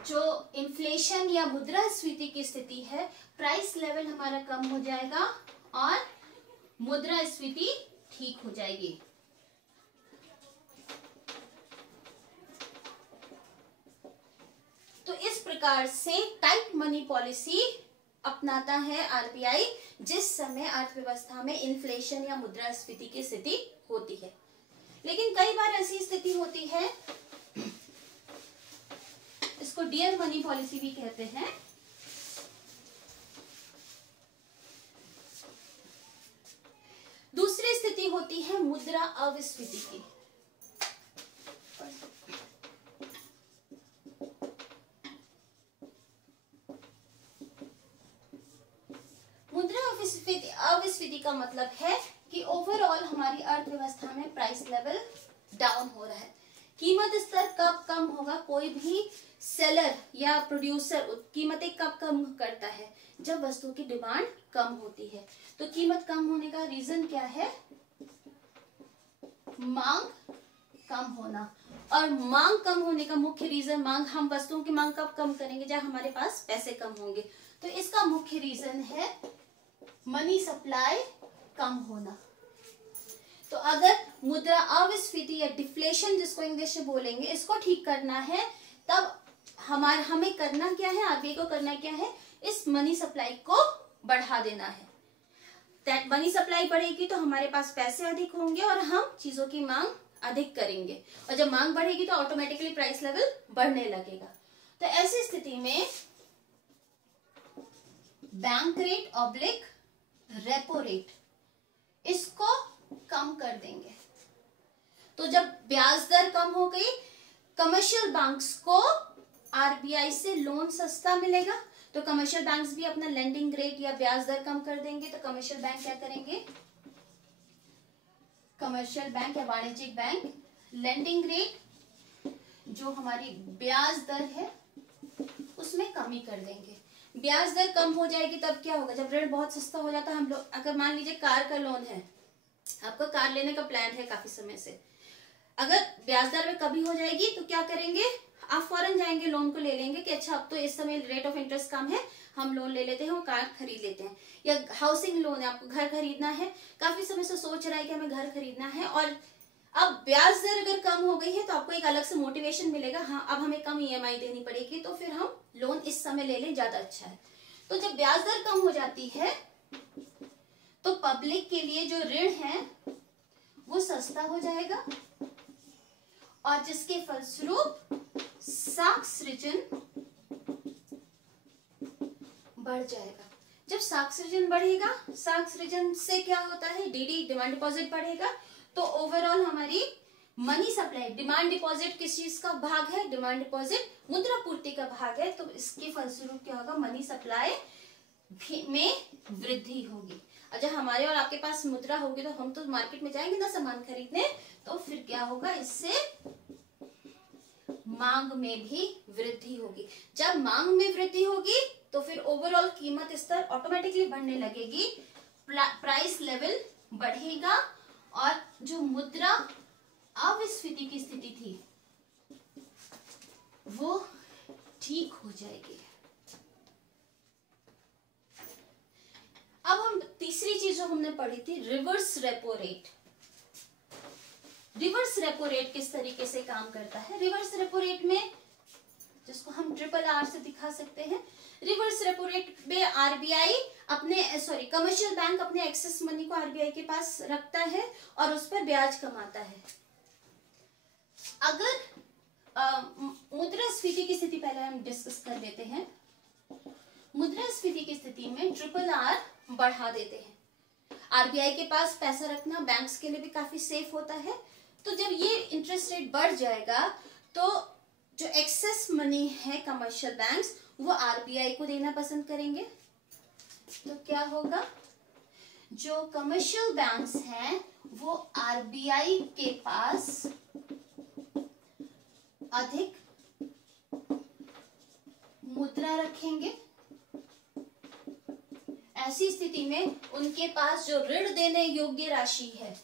जो इन्फ्लेशन या मुद्रास्फीति की स्थिति है, प्राइस लेवल हमारा कम हो जाएगा और मुद्रास्फीति ठीक हो जाएगी। तो इस प्रकार से टाइट मनी पॉलिसी अपनाता है आरबीआई जिस समय अर्थव्यवस्था में इन्फ्लेशन या मुद्रास्फीति की स्थिति होती है। लेकिन कई बार ऐसी स्थिति होती है, इसको डियर मनी पॉलिसी भी कहते हैं। दूसरी स्थिति होती है मुद्रा अविस्फीति की। मुद्रा अविस्फीति का मतलब है कि ओवरऑल हमारी अर्थव्यवस्था में प्राइस लेवल डाउन हो रहा है। कीमत स्तर कब कम होगा? कोई भी सेलर या प्रोड्यूसर कीमतें कब कम करता है? जब वस्तु की डिमांड कम होती है। तो कीमत कम होने का रीजन क्या है? मांग कम होना। और मांग कम होने का मुख्य रीजन, मांग, हम वस्तुओं की मांग कब कम करेंगे, जब हमारे पास पैसे कम होंगे। तो इसका मुख्य रीजन है मनी सप्लाई कम होना। तो अगर मुद्रा अविस्फीति या डिफ्लेशन जिसको इंग्लिश में बोलेंगे, इसको ठीक करना है, तब हमें करना क्या है, आरबीआई को करना क्या है, इस मनी सप्लाई को बढ़ा देना है। मनी सप्लाई बढ़ेगी तो हमारे पास पैसे अधिक होंगे और हम चीजों की मांग अधिक करेंगे, और जब मांग बढ़ेगी तो ऑटोमेटिकली प्राइस लेवल बढ़ने लगेगा। तो ऐसी स्थिति में bank rate oblique repo rate, इसको कम कर देंगे। तो जब ब्याज दर कम हो गई, कमर्शियल बैंक्स को आरबीआई से लोन सस्ता मिलेगा, तो कमर्शियल बैंक्स भी अपना लेंडिंग रेट या ब्याज दर कम कर देंगे। तो कमर्शियल बैंक क्या करेंगे, कमर्शियल बैंक या वाणिज्यिक बैंक लेंडिंग रेट, जो हमारी ब्याज दर है उसमें कमी कर देंगे। ब्याज दर कम हो जाएगी तब क्या होगा, जब ऋण बहुत सस्ता हो जाता है, हम लोग अगर मान लीजिए कार का लोन है, आपका कार लेने का प्लान है काफी समय से, अगर ब्याज दर में कमी हो जाएगी तो क्या करेंगे, आप फौरन जाएंगे लोन को ले लेंगे कि अच्छा अब तो इस समय रेट ऑफ इंटरेस्ट कम है, हम लोन ले लेते हैं और कार खरीद लेते हैं। या हाउसिंग लोन है, आपको घर खरीदना है, काफी समय से सोच रहा है कि हमें घर खरीदना है, और अब ब्याज दर अगर कम हो गई है तो आपको एक अलग से मोटिवेशन मिलेगा, हाँ अब हमें कम ईएमआई देनी पड़ेगी, तो फिर हम लोन इस समय ले लें, ज्यादा अच्छा है। तो जब ब्याज दर कम हो जाती है तो पब्लिक के लिए जो ऋण है वो सस्ता हो जाएगा, और जिसके फलस्वरूप साख सृजन बढ़ जाएगा। जब साख सृजन बढ़ेगा, साख सृजन से क्या होता है, डीडी डिमांड डिपॉजिट बढ़ेगा, तो ओवरऑल हमारी मनी सप्लाई, डिमांड डिपॉजिट किस चीज का भाग है, डिमांड डिपॉजिट मुद्रा पूर्ति का भाग है, तो इसके फलस्वरूप क्या होगा, मनी सप्लाई में वृद्धि होगी। और जब हमारे और आपके पास मुद्रा होगी तो हम तो मार्केट में जाएंगे ना सामान खरीदने, तो फिर क्या होगा, इससे मांग में भी वृद्धि होगी। जब मांग में वृद्धि होगी तो फिर ओवरऑल कीमत स्तर ऑटोमेटिकली बढ़ने लगेगी, प्राइस लेवल बढ़ेगा, और जो मुद्रा अविस्फीति की स्थिति थी वो ठीक हो जाएगी। अब हम तीसरी चीज जो हमने पढ़ी थी, reverse repo rate. Reverse repo rate किस तरीके से काम करता है, रिवर्स रेपो रेट में, जिसको हम RRR से दिखा सकते हैं, रिवर्स रेपो रेट में आरबीआई अपने कमर्शियल बैंक अपने एक्सेस मनी को आरबीआई के पास रखता है और उस पर ब्याज कमाता है। अगर मुद्रास्फीति की स्थिति पहले हम डिस्कस कर लेते हैं। मुद्रास्फीति की स्थिति में RRR बढ़ा देते हैं। आरबीआई के पास पैसा रखना बैंक्स के लिए भी काफी सेफ होता है, तो जब ये इंटरेस्ट रेट बढ़ जाएगा तो जो एक्सेस मनी है कमर्शियल बैंक्स वो आरबीआई को देना पसंद करेंगे। तो क्या होगा, जो कमर्शियल बैंक्स हैं वो आरबीआई के पास अधिक मुद्रा रखेंगे। ऐसी स्थिति में उनके पास जो ऋण देने योग्य राशि है,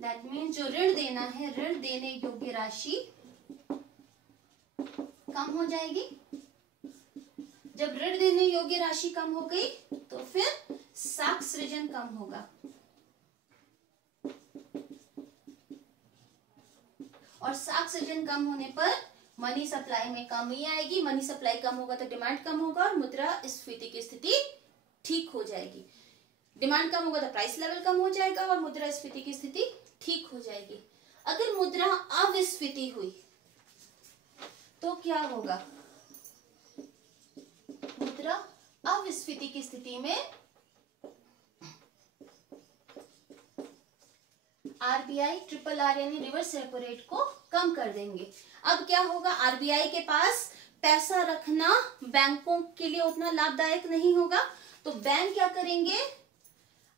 दैट मीन्स जो ऋण देना है, ऋण देने योग्य राशि कम हो जाएगी। जब ऋण देने योग्य राशि कम हो गई तो फिर साख सृजन कम होगा, और साख सृजन कम होने पर मनी सप्लाई में कमी आएगी। मनी सप्लाई कम होगा तो डिमांड कम होगा और मुद्रास्फीति की स्थिति ठीक हो जाएगी। डिमांड कम होगा तो प्राइस लेवल कम हो जाएगा और मुद्रास्फीति की स्थिति ठीक हो जाएगी। अगर मुद्रा अविस्फीति हुई तो क्या होगा, मुद्रा अविस्फीति की स्थिति में आरबीआई RRR यानी रिवर्स रेपो रेट को कम कर देंगे। अब क्या होगा, आरबीआई के पास पैसा रखना बैंकों के लिए उतना लाभदायक नहीं होगा, तो बैंक क्या करेंगे,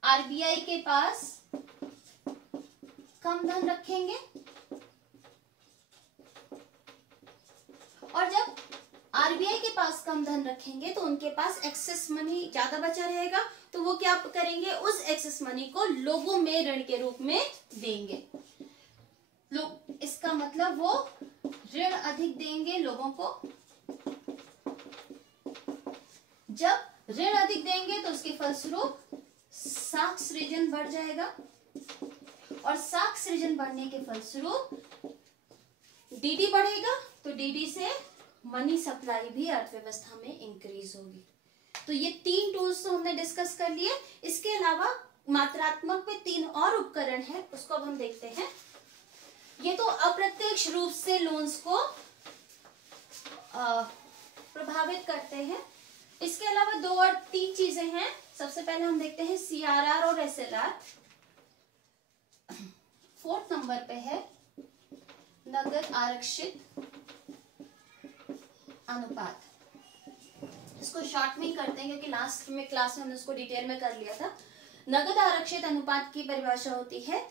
आरबीआई के पास कम धन रखेंगे, और जब आरबीआई के पास कम धन रखेंगे तो उनके पास एक्सेस मनी ज्यादा बचा रहेगा, तो वो क्या करेंगे, उस एक्सेस मनी को लोगों में ऋण के रूप में देंगे। लोग, इसका मतलब वो ऋण अधिक देंगे लोगों को। जब ऋण अधिक देंगे तो उसके फलस्वरूप साख सृजन बढ़ जाएगा, और साख सृजन बढ़ने के फलस्वरूप डीडी बढ़ेगा, तो डीडी से मनी सप्लाई भी अर्थव्यवस्था में इंक्रीज होगी। तो ये 3 टूल्स तो हमने डिस्कस कर लिए। इसके अलावा मात्रात्मक में 3 और उपकरण हैं, उसको अब हम देखते हैं। ये तो अप्रत्यक्ष रूप से लोन्स को प्रभावित करते हैं। इसके अलावा 2 और 3 चीजें हैं। सबसे पहले हम देखते हैं CRR और SLR। 4th नंबर पे है नगद आरक्षित अनुपात। इसको शॉर्ट में ही करते हैं क्योंकि लास्ट में क्लास में हमने उसको डिटेल में कर लिया था। नगद आरक्षित अनुपात की परिभाषा होती है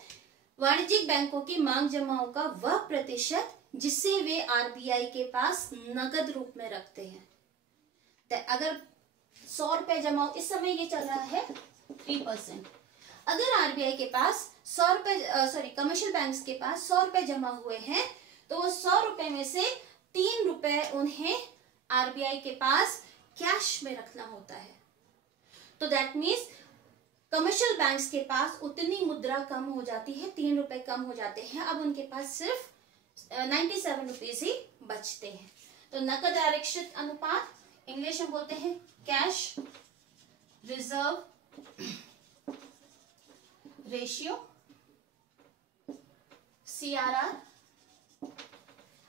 वाणिज्यिक बैंकों की मांग जमाओं का वह प्रतिशत जिसे वे RBI के पास नगद रूप में रखते हैं। अगर 100 रुपए जमा, इस समय ये चल रहा है 3%। अगर RBI के पास 100 रुपए, कमर्शियल बैंक्स के पास 100 रुपए जमा हुए हैं, तो वो 100 रुपए में से 3 रुपए उन्हें RBI के पास कैश में रखना होता है। तो दैट मीन्स कमर्शियल बैंक्स के पास उतनी मुद्रा कम हो जाती है, 3 रुपए कम हो जाते हैं। अब उनके पास सिर्फ 97 रुपीज ही बचते हैं। तो नकद आरक्षित अनुपात, इंग्लिश में बोलते हैं कैश रिजर्व रेशियो, CRR।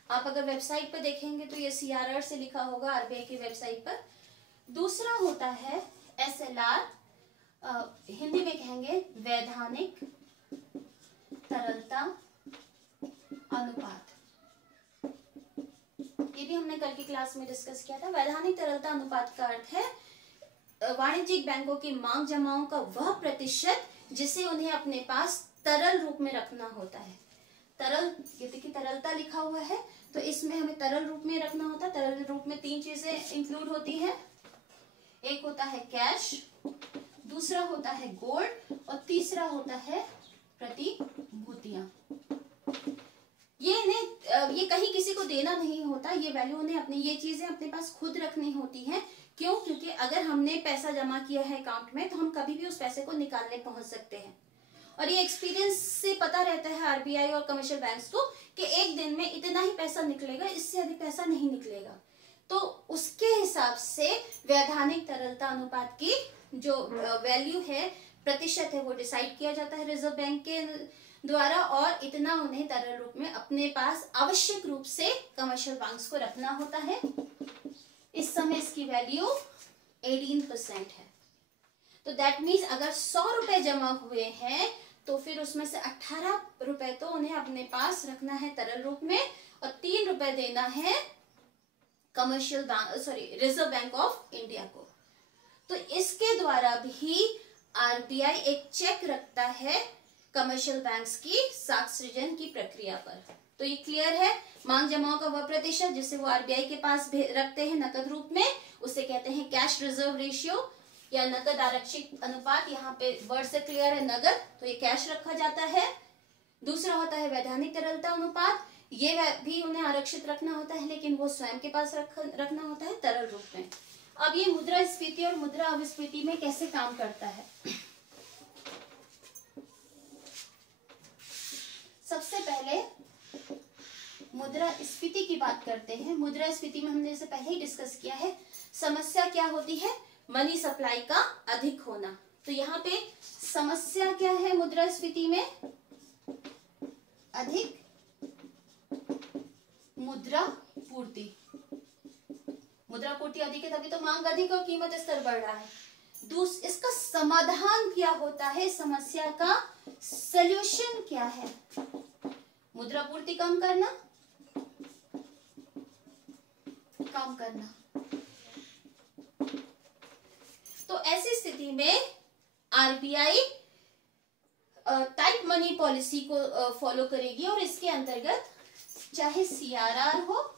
आप अगर वेबसाइट पर देखेंगे तो ये CRR से लिखा होगा RBI की वेबसाइट पर। दूसरा होता है SLR, हिंदी में कहेंगे वैधानिक तरलता अनुपात। ये भी हमने कल की क्लास में डिस्कस किया था। वैधानिक तरलता अनुपात का अर्थ है वाणिज्यिक बैंकों की मांग जमाओं का वह प्रतिशत जिसे उन्हें अपने पास तरल रूप में रखना होता है। तरल, ये देखिए तरलता लिखा हुआ है, तो इसमें हमें तरल रूप में रखना होता है। तरल रूप में 3 चीजें इंक्लूड होती हैं। एक होता है कैश, दूसरा होता है गोल्ड, और तीसरा होता है प्रतिभूतियां। ये कहीं किसी को देना नहीं होता, ये वैल्यू उन्हें अपनी, ये चीजें अपने पास खुद रखनी होती हैं। क्यों? क्योंकि अगर हमने पैसा जमा किया है अकाउंट में, तो हम कभी भी उस पैसे को निकालने पहुंच सकते हैं। और ये एक्सपीरियंस से पता रहता है RBI और कमर्शियल बैंक्स को कि एक दिन में इतना ही पैसा निकलेगा, इससे अधिक पैसा नहीं निकलेगा। तो उसके हिसाब से वैधानिक तरलता अनुपात की जो वैल्यू है, प्रतिशत है, वो डिसाइड किया जाता है रिजर्व बैंक के द्वारा, और इतना उन्हें तरल रूप में अपने पास आवश्यक रूप से कमर्शियल बैंक्स को रखना होता है। इस समय इसकी वैल्यू 18% है। तो दैट मीन्स अगर 100 रुपए जमा हुए हैं, तो फिर उसमें से 18 रुपए तो उन्हें अपने पास रखना है तरल रूप में, और 3 रुपए देना है commercial bank, reserve bank of India को। तो इसके द्वारा भी RBI एक चेक रखता है कमर्शियल बैंक्स की साख सृजन की प्रक्रिया पर। तो ये क्लियर है। मांग जमाओं का वह प्रतिशत जिसे वो RBI के पास रखते हैं नकद रूप में, उसे कहते हैं कैश रिजर्व रेशियो या नकद आरक्षित अनुपात। यहाँ पे वर्ड से क्लियर है नगद, तो ये कैश रखा जाता है। दूसरा होता है वैधानिक तरलता अनुपात, ये भी उन्हें आरक्षित रखना होता है, लेकिन वो स्वयं के पास रखना होता है तरल रूप में। अब ये मुद्रास्फीति और मुद्रा अपस्फीति में कैसे काम करता है? सबसे पहले मुद्रास्फीति की बात करते हैं। मुद्रास्फीति में हमने जैसे पहले ही डिस्कस किया है, समस्या क्या होती है? मनी सप्लाई का अधिक होना। तो यहाँ पे समस्या क्या है मुद्रास्फीति में? अधिक मुद्रा पूर्ति। मुद्रा पूर्ति अधिक है तभी तो मांग अधिक और कीमत स्तर बढ़ रहा है। इसका समाधान क्या होता है? समस्या का सॉल्यूशन क्या है? मुद्रा पूर्ति कम करना, कम करना। तो ऐसी स्थिति में RBI टाइट मनी पॉलिसी को फॉलो करेगी, और इसके अंतर्गत चाहे CRR हो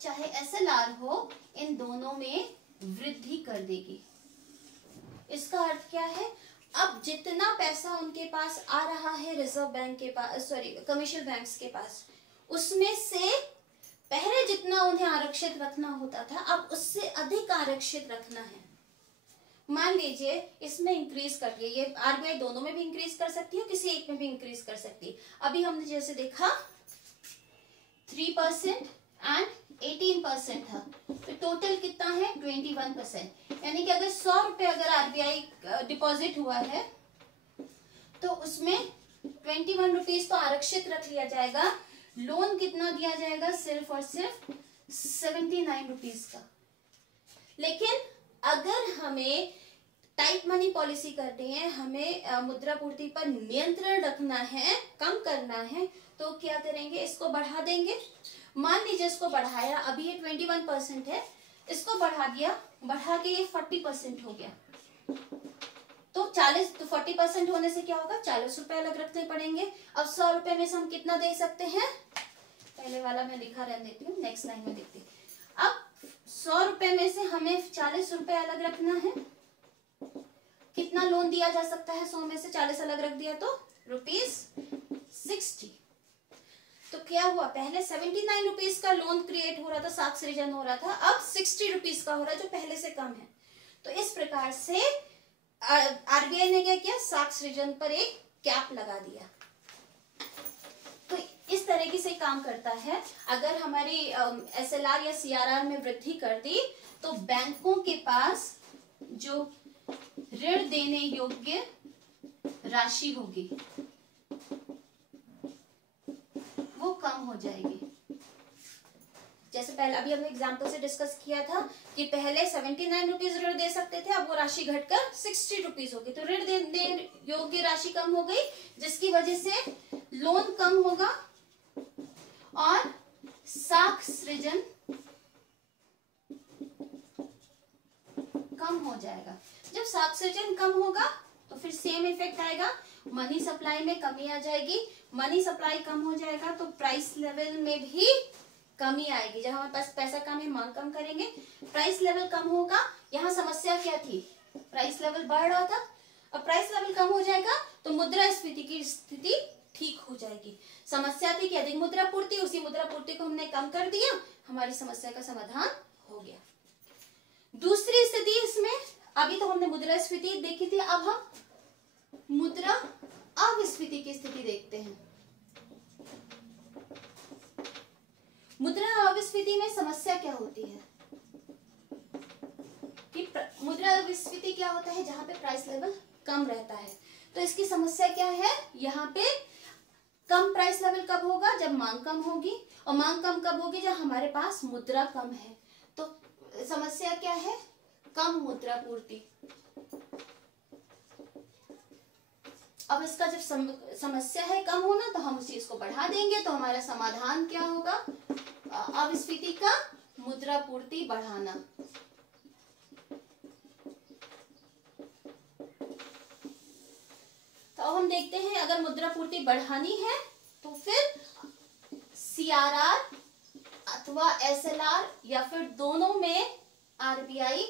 चाहे SLR हो, इन दोनों में वृद्धि कर देगी। इसका अर्थ क्या है? अब जितना पैसा उनके पास आ रहा है रिजर्व बैंक के पास, कमर्शियल बैंक्स के पास, उसमें से पहले जितना उन्हें आरक्षित रखना होता था अब उससे अधिक आरक्षित रखना है। मान लीजिए इसमें इंक्रीज कर दिया, ये आरबीआई दोनों में भी इंक्रीज कर सकती है, किसी एक में भी इंक्रीज कर सकती है। अभी हमने जैसे देखा 3% एंड 18% था, तो टोटल कितना है 21%। यानी कि अगर 100 रुपए अगर आरबीआई डिपॉजिट हुआ है तो उसमें 21 रुपीज तो आरक्षित रख लिया जाएगा। लोन कितना दिया जाएगा, सिर्फ और सिर्फ 79 रुपीज का। लेकिन अगर हमें टाइट मनी पॉलिसी करनी है, हमें मुद्रा पूर्ति पर नियंत्रण रखना है, कम करना है, तो क्या करेंगे, इसको बढ़ा देंगे। मान लीजिए इसको बढ़ाया, अभी ये 21% है, इसको बढ़ा दिया, बढ़ा के ये 40% हो गया, तो 40% होने से क्या होगा, 40 रुपए अलग रखने पड़ेंगे। अब 100 रुपए में से हम कितना दे सकते हैं, पहले वाला मैं लिखा रहने देती हूँ, नेक्स्ट लाइन में देखती हूँ। अब 100 रुपए में से हमें 40 रुपए अलग रखना है। कितना लोन दिया जा सकता है, 100 में से 40 अलग रख दिया तो ₹60। तो क्या हुआ, पहले 79 रुपीज का लोन क्रिएट हो रहा था, साख सृजन हो रहा था, अब 60 रुपीज का हो रहा है, जो पहले से कम है। तो इस प्रकार से आरबीआई ने क्या किया, साख सृजन पर एक कैप लगा दिया। तो इस तरीके से काम करता है। अगर हमारी एसएलआर या सीआरआर में वृद्धि कर दी तो बैंकों के पास जो ऋण देने योग्य राशि होगी वो कम हो जाएगी। जैसे पहले अभी हमने एग्जाम्पल से डिस्कस किया था कि पहले 79 रुपीज ऋण दे सकते थे, अब वो राशि घटकर 60 रुपीज होगी। तो ऋण देने योग्य राशि कम हो गई, जिसकी वजह से लोन कम होगा और साख सृजन कम हो जाएगा। जब साख सृजन कम होगा तो फिर सेम इफेक्ट आएगा, मनी सप्लाई में कमी आ जाएगी। मनी सप्लाई कम हो जाएगा तो प्राइस लेवल में भी कमी आएगी। जब हमारे पास पैसा कम है, मांग कम करेंगे, प्राइस लेवल कम होगा। यहाँ समस्या क्या थी, प्राइस लेवल बढ़ रहा था, अब प्राइस लेवल कम हो जाएगा तो मुद्रास्फीति की स्थिति ठीक हो जाएगी। समस्या थी कि अधिक मुद्रा पूर्ति, उसी मुद्रा पूर्ति को हमने कम कर दिया, हमारी समस्या का समाधान हो गया। दूसरी स्थिति इसमें, अभी तो हमने मुद्रास्फीति देखी थी, अब हम मुद्रा अविस्फीति की स्थिति देखते हैं। मुद्रा अविस्फीति में समस्या क्या होती है कि मुद्रा अविस्फीति क्या होता है, जहां पे प्राइस लेवल कम रहता है। तो इसकी समस्या क्या है, यहाँ पे कम प्राइस लेवल कब होगा, जब मांग कम होगी, और मांग कम कब होगी, जब हमारे पास मुद्रा कम है। तो समस्या क्या है, कम मुद्रा पूर्ति। अब इसका जब समस्या है कम होना, तो हम उस चीज को बढ़ा देंगे, तो हमारा समाधान क्या होगा, अविस्फीति का मुद्रा पूर्ति बढ़ाना। तो अब हम देखते हैं, अगर मुद्रा पूर्ति बढ़ानी है तो फिर सीआरआर अथवा एसएलआर या फिर दोनों में आरबीआई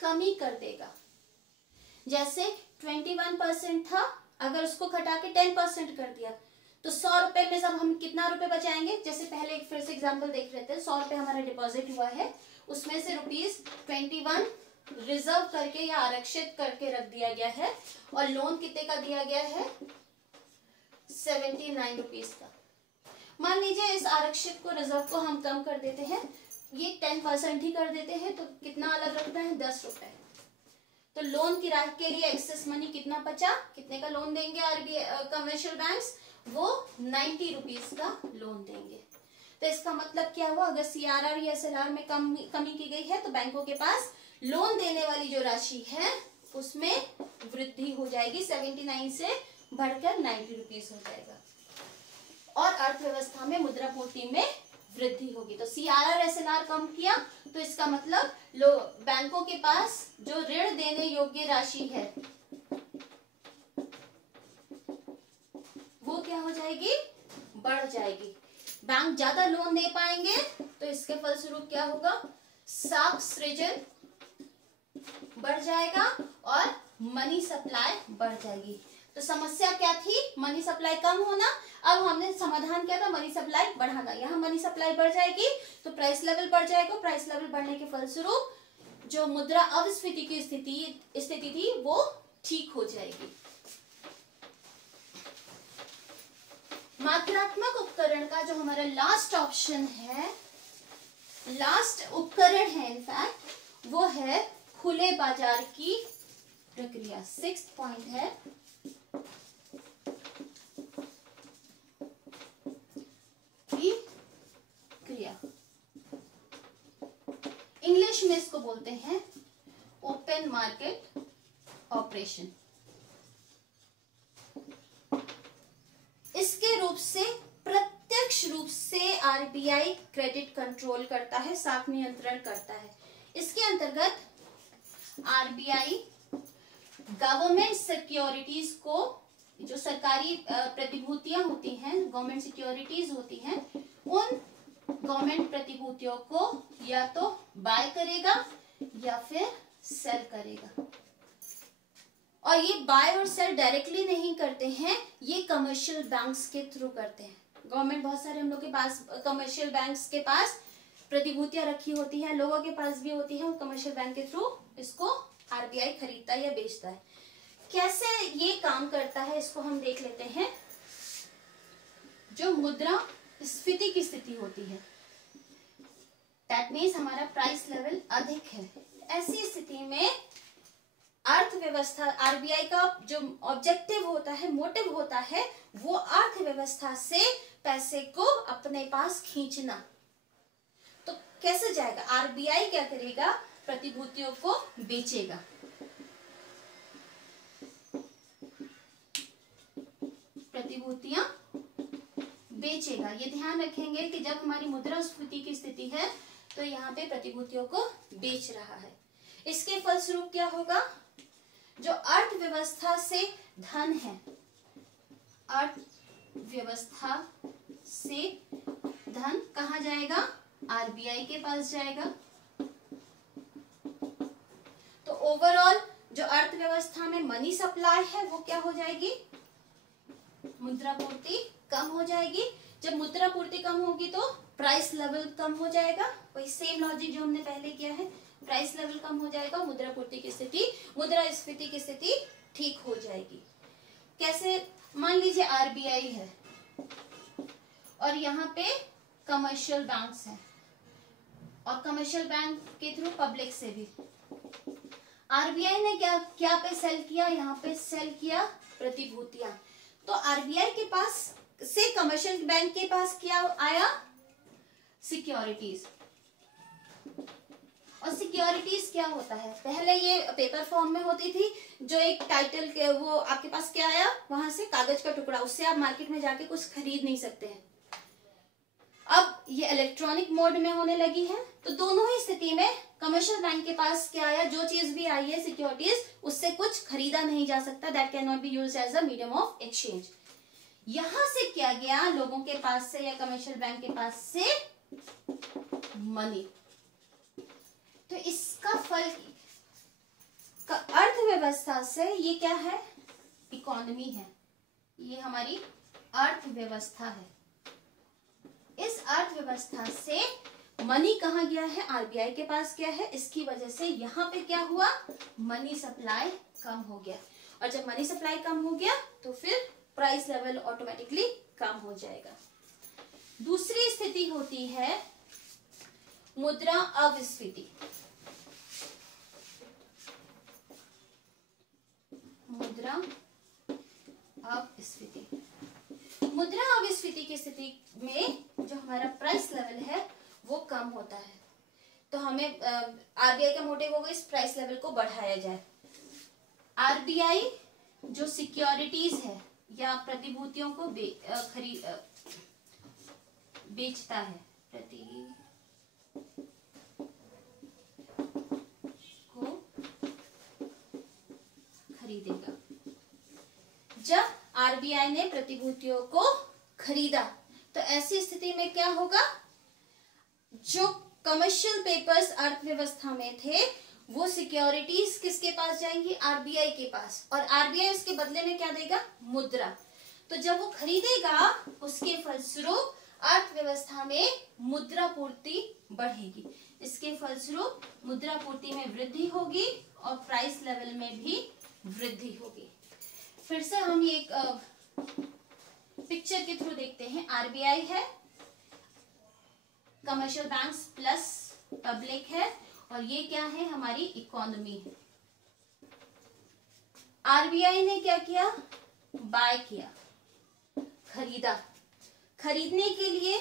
कमी कर देगा। जैसे 21% था, अगर उसको घटा के 10% कर दिया तो 100 रुपए में सब हम कितना रुपए बचाएंगे। जैसे पहले एक फिर से एग्जांपल देख रहे थे, 100 रुपए हमारा डिपॉजिट हुआ है, उसमें से ₹21 रिजर्व करके या आरक्षित करके रख दिया गया है, और लोन कितने का दिया गया है, 79 रुपीज का। मान लीजिए इस आरक्षित को, रिजर्व को हम कम कर देते हैं, ये 10% ही कर देते हैं, तो कितना अलग रखना है, 10 रुपए। तो लोन की राशि के लिए एक्सेस मनी कितना बचा, कितने का लोन देंगे आरबीआई कमर्शियल बैंक्स, वो 90 रुपीज का लोन देंगे। तो इसका मतलब क्या हुआ, अगर सीआरआर या एसएलआर में कमी की गई है तो बैंकों के पास लोन देने वाली जो राशि है उसमें वृद्धि हो जाएगी, 79 से बढ़कर 90 रुपीज हो जाएगा, और अर्थव्यवस्था में मुद्रा पूर्ति में वृद्धि होगी। तो सीआरआर एसएलआर कम किया तो इसका मतलब बैंकों के पास जो ऋण देने योग्य राशि है वो क्या हो जाएगी, बढ़ जाएगी। बैंक ज्यादा लोन दे पाएंगे तो इसके फलस्वरूप क्या होगा, साख सृजन बढ़ जाएगा और मनी सप्लाई बढ़ जाएगी। तो समस्या क्या थी, मनी सप्लाई कम होना। अब हमने समाधान किया था मनी सप्लाई बढ़ाना, यहाँ मनी सप्लाई बढ़ जाएगी तो प्राइस लेवल बढ़ जाएगा, प्राइस लेवल बढ़ने के फलस्वरूप जो मुद्रा अविस्फीति की स्थिति थी वो ठीक हो जाएगी। मात्रात्मक उपकरण का जो हमारा लास्ट ऑप्शन है, लास्ट उपकरण है इनफैक्ट, वो है खुले बाजार की प्रक्रिया। 6th पॉइंट है क्रिया। इंग्लिश में इसको बोलते हैं ओपन मार्केट ऑपरेशन। इसके रूप से प्रत्यक्ष रूप से आरबीआई क्रेडिट कंट्रोल करता है, साख नियंत्रण करता है। इसके अंतर्गत आरबीआई गवर्नमेंट सिक्योरिटीज को, जो सरकारी प्रतिभूतियां होती हैं, गवर्नमेंट सिक्योरिटीज होती हैं, उन गवर्नमेंट प्रतिभूतियों को या तो बाय करेगा या फिर सेल करेगा। और ये बाय और सेल डायरेक्टली नहीं करते हैं, ये कमर्शियल बैंक्स के थ्रू करते हैं। गवर्नमेंट बहुत सारे हम लोग के पास कमर्शियल बैंक्स के पास प्रतिभूतियां रखी होती हैं, लोगों के पास भी होती है, कमर्शियल बैंक के थ्रू इसको आरबीआई खरीदता है या बेचता है। कैसे ये काम करता है इसको हम देख लेते हैं। जो मुद्रा स्फीति की स्थिति होती है, दैट मीन्स हमारा प्राइस लेवल अधिक है, ऐसी स्थिति में अर्थव्यवस्था, आरबीआई का जो ऑब्जेक्टिव होता है, मोटिव होता है, वो अर्थव्यवस्था से पैसे को अपने पास खींचना। तो कैसे जाएगा? आरबीआई क्या करेगा? प्रतिभूतियों को बेचेगा। प्रतिभूतियां बेचेगा। ये ध्यान रखेंगे कि जब हमारी मुद्रास्फीति की स्थिति है तो यहाँ पे प्रतिभूतियों को बेच रहा है। इसके फलस्वरूप क्या होगा? जो अर्थव्यवस्था से धन है, अर्थव्यवस्था से धन कहाँ जाएगा? आरबीआई के पास जाएगा। तो ओवरऑल जो अर्थव्यवस्था में मनी सप्लाई है वो क्या हो जाएगी? मुद्रा पूर्ति कम हो जाएगी। जब मुद्रा पूर्ति कम होगी तो प्राइस लेवल कम हो जाएगा। वही सेम लॉजिक जो हमने पहले किया है, प्राइस लेवल कम हो जाएगा, मुद्रा पूर्ति की स्थिति, मुद्रास्फीति की स्थिति ठीक हो जाएगी। कैसे? मान लीजिए आरबीआई है और यहाँ पे कमर्शियल बैंक्स हैं और कमर्शियल बैंक के थ्रू पब्लिक से भी। आरबीआई ने क्या पे सेल किया? यहाँ पे सेल किया प्रतिभूतियां। तो आरबीआई के पास से कमर्शियल बैंक के पास क्या आया? सिक्योरिटीज। और सिक्योरिटीज क्या होता है? पहले ये पेपर फॉर्म में होती थी, जो एक टाइटल के वो आपके पास क्या आया, वहां से कागज का टुकड़ा, उससे आप मार्केट में जाके कुछ खरीद नहीं सकते हैं। अब ये इलेक्ट्रॉनिक मोड में होने लगी है, तो दोनों ही स्थिति में कमर्शियल बैंक के पास क्या आया? जो चीज भी आई है सिक्योरिटीज, उससे कुछ खरीदा नहीं जा सकता, that can not be used as a medium of exchange. यहां से क्या गया लोगों के पास से या कमर्शियल बैंक के पास से? मनी। तो इसका फल अर्थव्यवस्था से ये क्या है? इकोनॉमी है, ये हमारी अर्थव्यवस्था है। इस अर्थव्यवस्था से मनी कहाँ गया है? आरबीआई के पास गया है। इसकी वजह से यहाँ पे क्या हुआ? मनी सप्लाई कम हो गया। और जब मनी सप्लाई कम हो गया तो फिर प्राइस लेवल ऑटोमेटिकली कम हो जाएगा। दूसरी स्थिति होती है मुद्रा अविस्फीति। मुद्रा अविस्फीति। मुद्रा अविस्फीति की स्थिति में जो हमारा प्राइस लेवल है वो कम होता है। तो हमें आरबीआई का मोटिव होगा इस प्राइस लेवल को बढ़ाया जाए। आरबीआई जो सिक्योरिटीज है या प्रतिभूतियों को बेचता है, को खरीदेगा। जब आरबीआई ने प्रतिभूतियों को खरीदा तो ऐसी स्थिति में क्या होगा? जो कमर्शियल पेपर्स अर्थव्यवस्था में थे वो सिक्योरिटीज किसके पास जाएंगी? आरबीआई के पास। और आरबीआई इसके बदले में क्या देगा? मुद्रा। तो जब वो खरीदेगा उसके फलस्वरूप अर्थव्यवस्था में मुद्रा पूर्ति बढ़ेगी, इसके फलस्वरूप मुद्रा पूर्ति में वृद्धि होगी और प्राइस लेवल में भी वृद्धि होगी। फिर से हम ये एक पिक्चर के थ्रू देखते हैं। आरबीआई है, कमर्शियल बैंक्स प्लस पब्लिक है, और ये क्या है, हमारी इकोनॉमी है। आरबीआई ने क्या किया, बाय किया, खरीदा। खरीदने के लिए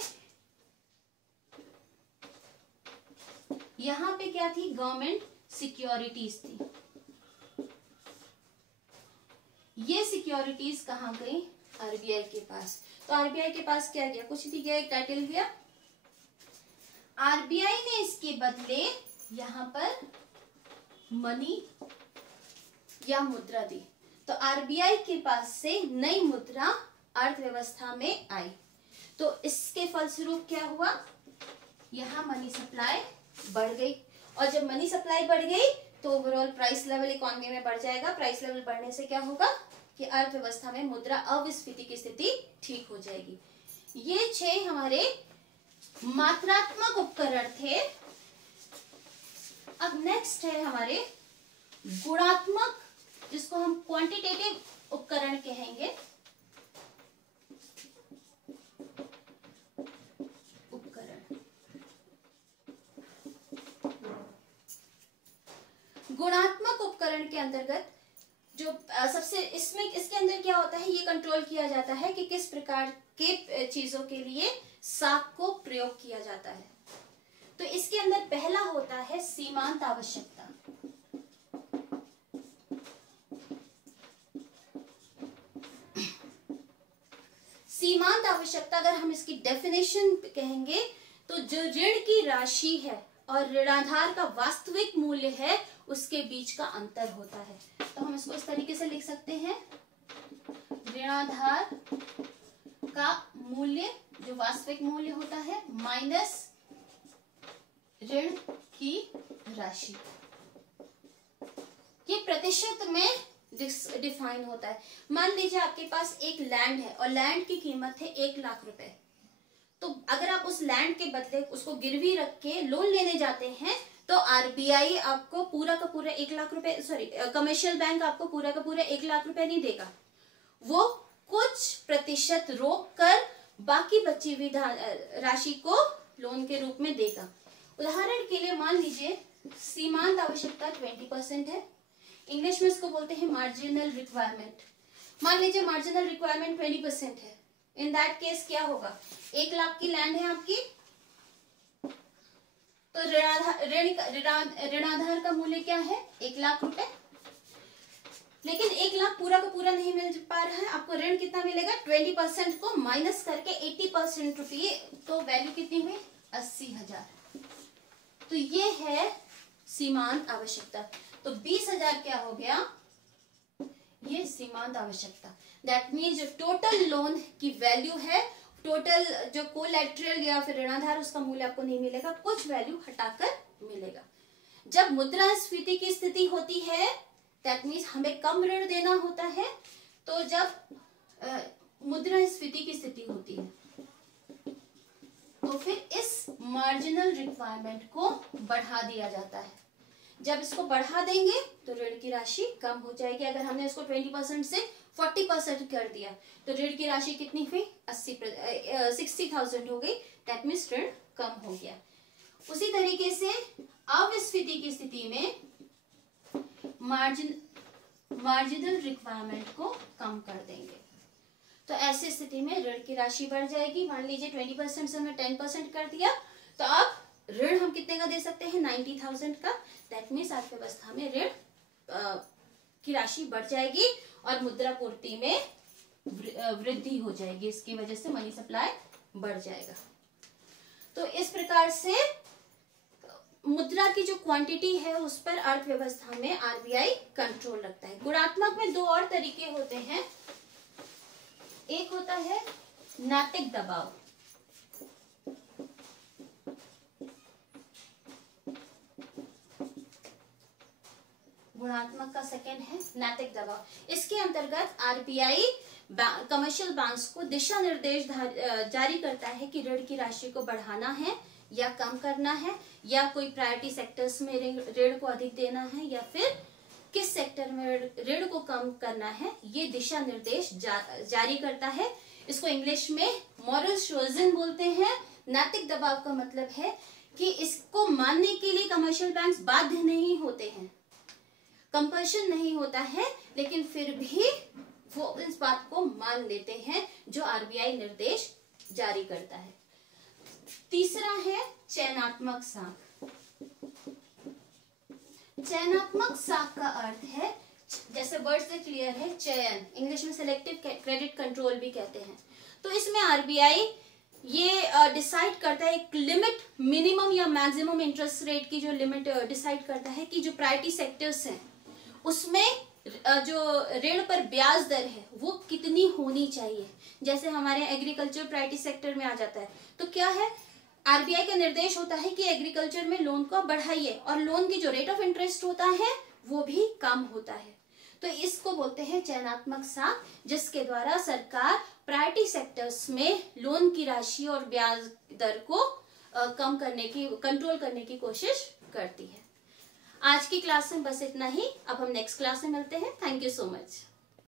यहां पे क्या थी, गवर्नमेंट सिक्योरिटीज थी। ये सिक्योरिटीज कहां गई, आरबीआई के पास। तो आरबीआई के पास क्या किया, कुछ नहीं किया, एक टाइटल दिया। आरबीआई ने इसके बदले यहां पर मनी या मुद्रा दी। तो आरबीआई के पास से नई मुद्रा अर्थव्यवस्था में आई। तो इसके फलस्वरूप क्या हुआ, यहां मनी सप्लाई बढ़ गई, और जब मनी सप्लाई बढ़ गई तो ओवरऑल प्राइस लेवल इकोनॉमी में बढ़ जाएगा। प्राइस लेवल बढ़ने से क्या होगा कि अर्थव्यवस्था में मुद्रा अविस्फीति की स्थिति ठीक हो जाएगी। ये 6 हमारे मात्रात्मक उपकरण थे। अब नेक्स्ट है हमारे गुणात्मक, जिसको हम क्वांटिटेटिव उपकरण कहेंगे। गुणात्मक उपकरण के अंतर्गत जो सबसे इसके अंदर क्या होता है, ये कंट्रोल किया जाता है कि किस प्रकार के चीजों के लिए साख को प्रयोग किया जाता है। तो इसके अंदर पहला होता है सीमांत आवश्यकता। सीमांत आवश्यकता अगर हम इसकी डेफिनेशन कहेंगे तो जो ऋण की राशि है और ऋणाधार का वास्तविक मूल्य है उसके बीच का अंतर होता है। तो हम इसको इस तरीके से लिख सकते हैं, ऋणाधार का मूल्य जो वास्तविक मूल्य होता है माइनस ऋण की राशि। ये प्रतिशत में डिफाइन होता है। मान लीजिए आपके पास एक लैंड है और लैंड की कीमत है 1 लाख रुपए। तो अगर आप उस लैंड के बदले उसको गिरवी रख के लोन लेने जाते हैं तो आरबीआई आपको पूरा का पूरा 1 लाख रुपए, कमर्शियल बैंक आपको पूरा का पूरा 1 लाख रुपए नहीं देगा। वो कुछ प्रतिशत रोक कर बाकी बची हुई राशि को लोन के रूप में देगा। उदाहरण के लिए मान लीजिए सीमांत आवश्यकता 20% है। इंग्लिश में इसको बोलते हैं मार्जिनल रिक्वायरमेंट। मान लीजिए मार्जिनल रिक्वायरमेंट 20% है। इन दैट केस क्या होगा, 1 लाख की लैंड है आपकी, तो ऋणाधार का मूल्य क्या है, 1 लाख रुपए। लेकिन 1 लाख पूरा का पूरा नहीं मिल पा रहा है, आपको ऋण कितना मिलेगा, 20% को माइनस करके 80% रुपये, तो वैल्यू कितनी हुई, 80,000। तो ये है सीमांत आवश्यकता। तो 20,000 क्या हो गया, ये सीमांत आवश्यकता। दैट मीन्स जो टोटल लोन की वैल्यू है, टोटल जो कोलैटरल या फिर ऋणाधार उसका मूल्य आपको नहीं मिलेगा, कुछ वैल्यू हटाकर मिलेगा। जब मुद्रास्फीति की स्थिति होती है दैट मीन्स हमें कम ऋण देना होता है। तो जब मुद्रास्फीति की स्थिति होती है तो फिर इस मार्जिनल रिक्वायरमेंट को बढ़ा दिया जाता है। जब इसको बढ़ा देंगे तो ऋण की राशि कम हो जाएगी। अगर हमने इसको 20% से 40% कर दिया तो ऋण की राशि कितनी हुई, 60,000 हो गई। दैट मीन्स ऋण कम हो गया। उसी तरीके से अविस्फीति की स्थिति में मार्जिनल रिक्वायरमेंट को कम कर देंगे। तो ऐसी स्थिति में ऋण की राशि बढ़ जाएगी। मान लीजिए 20% से हमने 10% कर दिया, तो अब ऋण हम कितने का दे सकते हैं, 90,000 का। दैट मीन्स अर्थव्यवस्था में ऋण की राशि बढ़ जाएगी और मुद्रा पूर्ति में वृद्धि हो जाएगी। इसकी वजह से मनी सप्लाई बढ़ जाएगा। तो इस प्रकार से मुद्रा की जो क्वांटिटी है उस पर अर्थव्यवस्था में आरबीआई कंट्रोल रखता है। गुणात्मक में 2 और तरीके होते हैं। एक होता है नैतिक दबाव। गुणात्मक का सेकंड है नैतिक दबाव। इसके अंतर्गत आरबीआई कमर्शियल बैंक्स को दिशा निर्देश जारी करता है कि ऋण की राशि को बढ़ाना है या कम करना है, या कोई प्रायोरिटी सेक्टर्स में ऋण को अधिक देना है, या फिर किस सेक्टर में ऋण को कम करना है, ये दिशा निर्देश जारी करता है। इसको इंग्लिश में मॉरल शोजन बोलते हैं। नैतिक दबाव का मतलब है कि इसको मानने के लिए कमर्शियल बैंक्स बाध्य नहीं होते हैं, कंपल्शन नहीं होता है, लेकिन फिर भी वो इस बात को मान लेते हैं जो आरबीआई निर्देश जारी करता है। तीसरा है चयनात्मक साख। चयनात्मक साख का अर्थ है, जैसे वर्ड से क्लियर है, चयन, इंग्लिश में सिलेक्टिव क्रेडिट कंट्रोल भी कहते हैं। तो इसमें आरबीआई ये डिसाइड करता है एक लिमिट, मिनिमम या मैक्सिमम इंटरेस्ट रेट की जो लिमिट डिसाइड करता है कि जो प्रायोरिटी सेक्टर्स हैं उसमें जो ऋण पर ब्याज दर है वो कितनी होनी चाहिए। जैसे हमारे एग्रीकल्चर प्रायोरिटी सेक्टर में आ जाता है, तो क्या है, आरबीआई का निर्देश होता है कि एग्रीकल्चर में लोन को बढ़ाइए, और लोन की जो रेट ऑफ इंटरेस्ट होता है वो भी कम होता है। तो इसको बोलते हैं चयनात्मक साख, जिसके द्वारा सरकार प्रायोरिटी सेक्टर्स में लोन की राशि और ब्याज दर को कम करने की, कंट्रोल करने की कोशिश करती है। आज की क्लास में बस इतना ही। अब हम नेक्स्ट क्लास में मिलते हैं। Thank you so much.